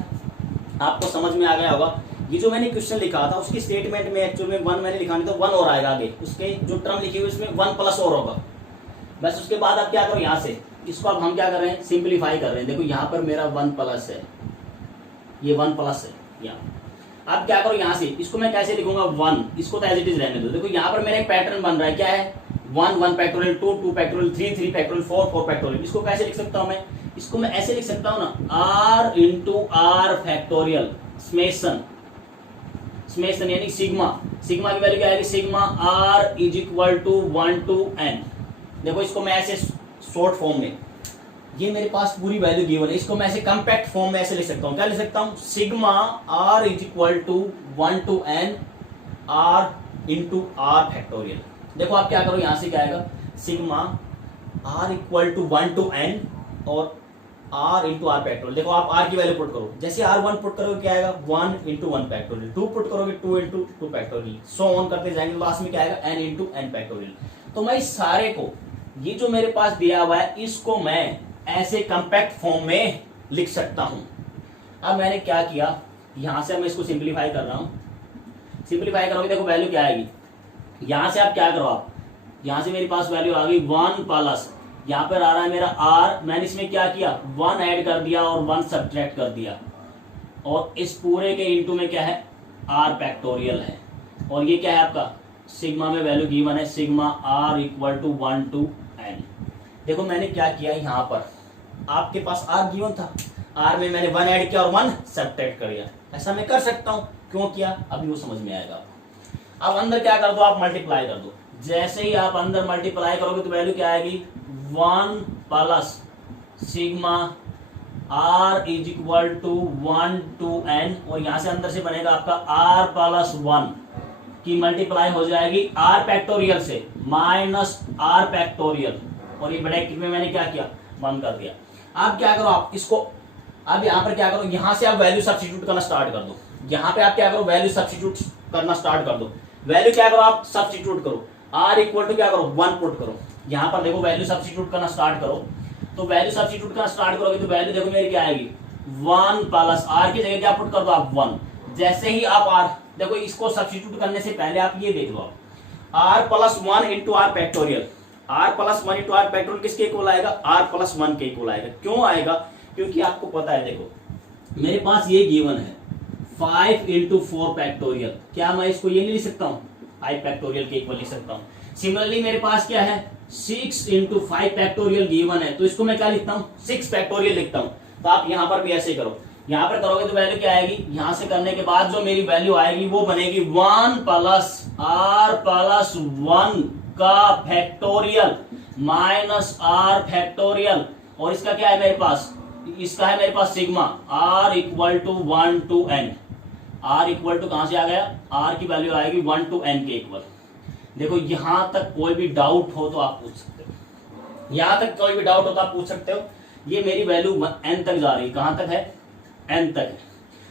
आपको समझ में आ गया होगा। ये जो मैंने क्वेश्चन लिखा था उसकी स्टेटमेंट में एक्चुअल में 1 मैंने लिखा नहीं, तो 1 और आएगा आगे, उसके जो टर्म लिखी हुई उसमें 1 प्लस और होगा बस। उसके बाद आप क्या करो, यहां से इसको अब हम क्या कर रहे हैं सिंप्लीफाई कर रहे हैं। देखो यहां पर मेरा 1 प्लस है, ये 1 प्लस है यहाँ। अब क्या करो यहां से इसको मैं कैसे लिखूंगा 1, इसको तो एज इट इज रहने दो। देखो यहाँ पर मेरा एक पैटर्न बन रहा है, क्या है 1 1 फैक्टोरियल, 2 2 फैक्टोरियल, 3 3 फैक्टोरियल, 4 4 फैक्टोरियल। इसको कैसे लिख सकता हूं मैं, इसको मैं ऐसे लिख सकता हूं ना r into R factorial summation यानी सिग्मा की वैल्यू क्या आएगी sigma r is equal to 1 to n। देखो इसको मैं ऐसे शॉर्ट फॉर्म में, ये मेरे पास पूरी वैल्यू गिवन है, इसको मैं ऐसे कॉम्पैक्ट फॉर्म में ऐसे लिख सकता हूं। क्या लिख सकता हूं sigma r is equal to 1 to n r into R factorial. देखो आप क्या करो, यहां से क्या आएगा sigma r equal to 1 to n और r इंटू आर फैक्टोरियल। देखो आप r की वैल्यू पुट करो, जैसे r1 पुट करोगे क्या आएगा 1 इंटू 1 फैक्टोरियल, 2 पुट करोगे 2 इंटू 2 फैक्टोरियल, सो ऑन करते जाएंगे, लास्ट में क्या आएगा n इंटू n फैक्टोरियल। तो मैं इस सारे को, ये जो मेरे पास दिया हुआ है इसको मैं ऐसे कंपैक्ट फॉर्म में लिख सकता हूं। अब मैंने क्या किया, यहां से मैं इसको सिंप्लीफाई कर रहा हूं। सिंप्लीफाई करोगे देखो वैल्यू क्या आएगी, यहां से आप क्या करो, आप यहां से मेरे पास वैल्यू आ गई 1 प्लस, यहां पर आ रहा है मेरा r, मैंने इसमें क्या किया 1 ऐड कर दिया और 1 सब्ट्रैक्ट कर दिया, और इस पूरे के इंटू में क्या है r फैक्टोरियल है, और ये क्या है आपका सिग्मा में वैल्यू गिवन है sigma r equal to 1 to n। देखो मैंने क्या किया, यहां पर आपके पास r गिवन था, r में मैंने 1 ऐड किया और 1 सब्ट्रैक्ट कर दिया। ऐसा मैं कर सकता हूं, क्यों किया अभी वो समझ में आएगा। अब अंदर क्या कर दो, आप मल्टीप्लाई कर दो। जैसे ही आप अंदर मल्टीप्लाई करोगे तो वैल्यू क्या आएगी 1 plus sigma r is equal to 1 to n, और यहां से अंदर से बनेगा आपका r प्लस 1 की मल्टीप्लाई हो जाएगी r फैक्टोरियल से माइनस r फैक्टोरियल, और ये ब्रैकेट में मैंने क्या किया 1 कर दिया। आप क्या करो, आप इसको अब यहां पर क्या करो, यहां से आप वैल्यू सब्स्टिट्यूट करना स्टार्ट कर दो। यहां पे आप क्या करो वैल्यू सब्स्टिट्यूट करना स्टार्ट कर दो। वैल्यू क्या करो आप सब्स्टिट्यूट करो, r इक्वल टू क्या करो 1 पुट करो। यहां पर देखो वैल्यू सब्स्टिट्यूट करना स्टार्ट करो, तो वैल्यू सब्स्टिट्यूट करना स्टार्ट करोगे तो वैल्यू देखो मेरी क्या आएगी 1 प्लस r की जगह क्या पुट कर दो आप 1। जैसे ही आप r देखो, इसको सब्स्टिट्यूट करने से पहले आप ये देख लो, r plus 1 into R factorial, r plus 1 into R factorial किसके इक्वल आएगा r प्लस 1 के इक्वल आएगा। क्यों आएगा, क्योंकि आपको पता है, देखो मेरे पास ये गिवन है 5 इंटू 4 फैक्टोरियल, क्या मैं इसको ये नहीं लिख सकता हूँ i फैक्टोरियल के इक्वल लिख सकता हूँ। सिमिलरली मेरे पास क्या है 6 इंटू 5 फैक्टोरियल गिवन है, तो इसको मैं क्या लिखता हूँ 6 फैक्टोरियल लिखता हूँ। तो आप यहाँ पर भी ऐसे करो, यहाँ पर करोगे तो वैल्यू क्या आएगी, यहाँ से करने के बाद जो मेरी वैल्यू आएगी वो बनेगी 1 प्लस r प्लस 1 का फैक्टोरियल माइनस r फैक्टोरियल, और इसका क्या है मेरे पास, इसका है मेरे पास sigma r equal to 1 to n। r equal to कहां से आ गया, r की वैल्यू आएगी 1 to n के इक्वल। देखो यहां तक कोई भी डाउट हो तो आप पूछ सकते हो, यहां तक कोई भी डाउट हो तो आप पूछ सकते हो। ये मेरी वैल्यू n तक जा रही है, कहां तक है n तक है।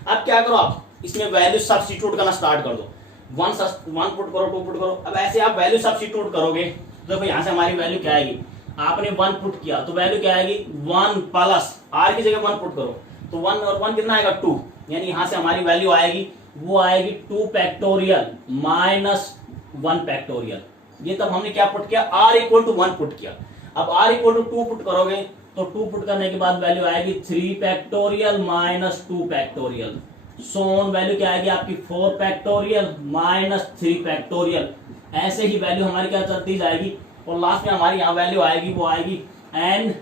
अब क्या करो, आप इसमें वैल्यू सब्स्टिट्यूट करना स्टार्ट कर दो, 1 पुट करो 2 पुट करो। अब ऐसे आप वैल्यू सब्स्टिट्यूट करोगे तो देखो यहां से हमारी वैल्यू क्या आएगी, आपने 1 पुट किया तो वैल्यू क्या आएगी 1 प्लस r की जगह 1 पुट करो तो 1 और 1 कितना आएगा 2, यानी यहां से हमारी वैल्यू आएगी वो आएगी 2 फैक्टोरियल माइनस 1 फैक्टोरियल। ये तब हमने क्या पुट किया, r इक्वल टू 1 पुट किया। अब r इक्वल टू 2 पुट करोगे तो 2 पुट करने के बाद वैल्यू आएगी 3 factorial minus 2 factorial, so on value क्या आएगी आपकी 4 फैक्टोरियल माइनस 3 फैक्टोरियल। ऐसे ही वैल्यू हमारी क्या चलती जाएगी और लास्ट में हमारी यहाँ वैल्यू आएगी, वो आएगी n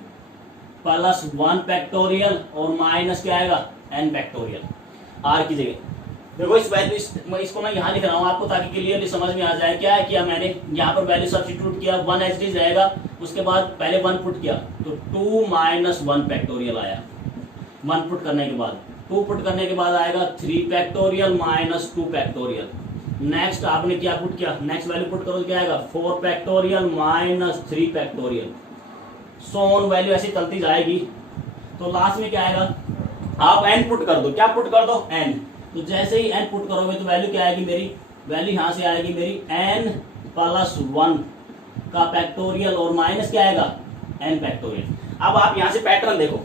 प्लस 1 फैक्टोरियल और माइनस क्या आएगा n फैक्टोरियल r की जगह। देखो इस वैल्यू इसको मैं यहाँ लिख रहा हूँ आपको ताकि क्लियरली समझ में आ जाए। क्या है किया मैंने यहाँ पर वैल्यू सब्स्टिट्यूट किया, 1 एज इट इज रहेगा, उसके बाद पहले 1 पुट किया तो 2 माइनस 1 फैक्टोरियल आया। 1 पुट करने के बाद 2 पुट करने के बाद आएगा 3 फैक्टोरियल माइनस 2 फैक्टोरियल। नेक्स्ट आपने क्या पुट किया, नेक्स्ट वैल्यू पुट करो क्या आएगा 4 फैक्टोरियल माइनस 3 फैक्टोरियल। सोन वैल्यू ऐसी चलती जाएगी। तो लास्ट में क्या आएगा, आप n पुट कर दो। क्या पुट कर दो, n। तो जैसे ही n पुट करोगे तो वैल्यू क्या आएगी, मेरी वैल्यू यहां से आएगी मेरी n प्लस 1 का फैक्टोरियल और माइनस क्या आएगा n फैक्टोरियल। अब आप यहां से पैटर्न देखो,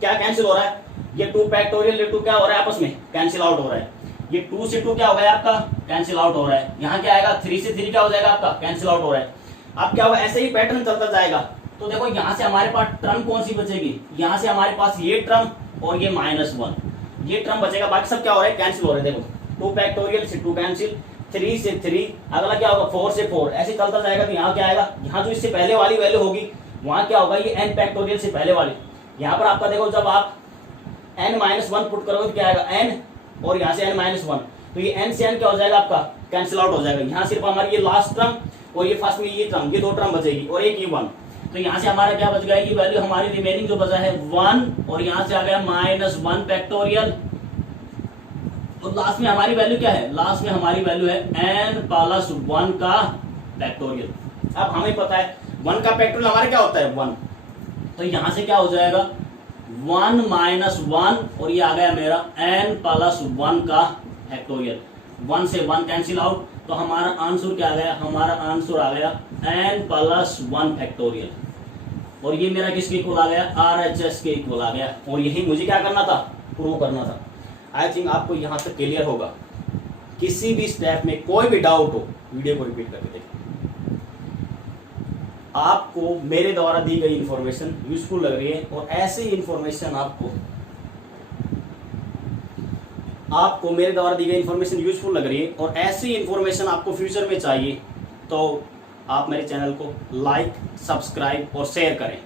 क्या कैंसिल हो रहा है, ये 2 फैक्टोरियल ये 2 क्या हो रहा है आपस में कैंसिल आउट हो रहा है। ये 2 से 2 क्या हो गया आपका कैंसिल आउट हो रहा है। यहाँ क्या आएगा 3 से 3 क्या हो जाएगा आपका कैंसिल आउट हो रहा है। अब क्या होगा, ऐसे ही पैटर्न चलता जाएगा। तो देखो यहाँ से हमारे पास टर्म कौन सी बचेगी, यहाँ से हमारे पास ये टर्म और ये -1 ये टर्म बचेगा, बाकी सब क्या हो रहा है कैंसिल हो रहा है। देखो 2 फैक्टोरियल से 2 कैंसिल, 3 से 3, अगला क्या होगा 4 से 4, ऐसे चलता जाएगा। तो यहाँ क्या आएगा, यहाँ जो इससे पहले वाली वैल्यू होगी वहां क्या होगा ये n फैक्टोरियल से पहले वाली। यहाँ पर आपका देखो जब आप n-1 पुट करोगे तो क्या आएगा n और यहाँ से n-1, तो ये n से n क्या हो जाएगा आपका कैंसिल आउट हो जाएगा। यहाँ सिर्फ हमारी ये लास्ट टर्म और ये फर्स्ट में ये टर्म, ये 2 टर्म बचेगी और एक ये 1। तो यहाँ से हमारा क्या बच गया, ये वैल्यू हमारी रिमेनिंग जो बचा है 1 और यहाँ से आ गया -1 फैक्टोरियल। तो लास्ट में हमारी वैल्यू क्या है, लास्ट में हमारी वैल्यू है n प्लस 1 का फैक्टोरियल। अब हमें पता है 1 का फैक्टोरियल हमारा क्या होता है 1, तो यहाँ से क्या हो जाएगा 1 माइनस 1 और ये आ गया मेरा n प्लस 1 का फैक्टोरियल। 1 से 1 कैंसिल आउट, तो हमारा आंसर क्या आ गया, हमारा आंसर आ गया n प्लस 1 फैक्टोरियल। और ये मेरा किसके इक्वल आ गया, RHS के इक्वल आ गया। और यही मुझे क्या करना था, प्रूव करना था। आई थिंक आपको यहाँ तक क्लियर होगा। किसी भी स्टेप में कोई भी डाउट हो वीडियो को रिपीट करके देखिए। आपको मेरे द्वारा दी गई इंफॉर्मेशन यूजफुल लग रही है और ऐसी इंफॉर्मेशन आपको मेरे द्वारा दी गई इंफॉर्मेशन यूजफुल लग रही है और ऐसी इंफॉर्मेशन आपको फ्यूचर में चाहिए तो आप मेरे चैनल को लाइक, सब्सक्राइब और शेयर करें।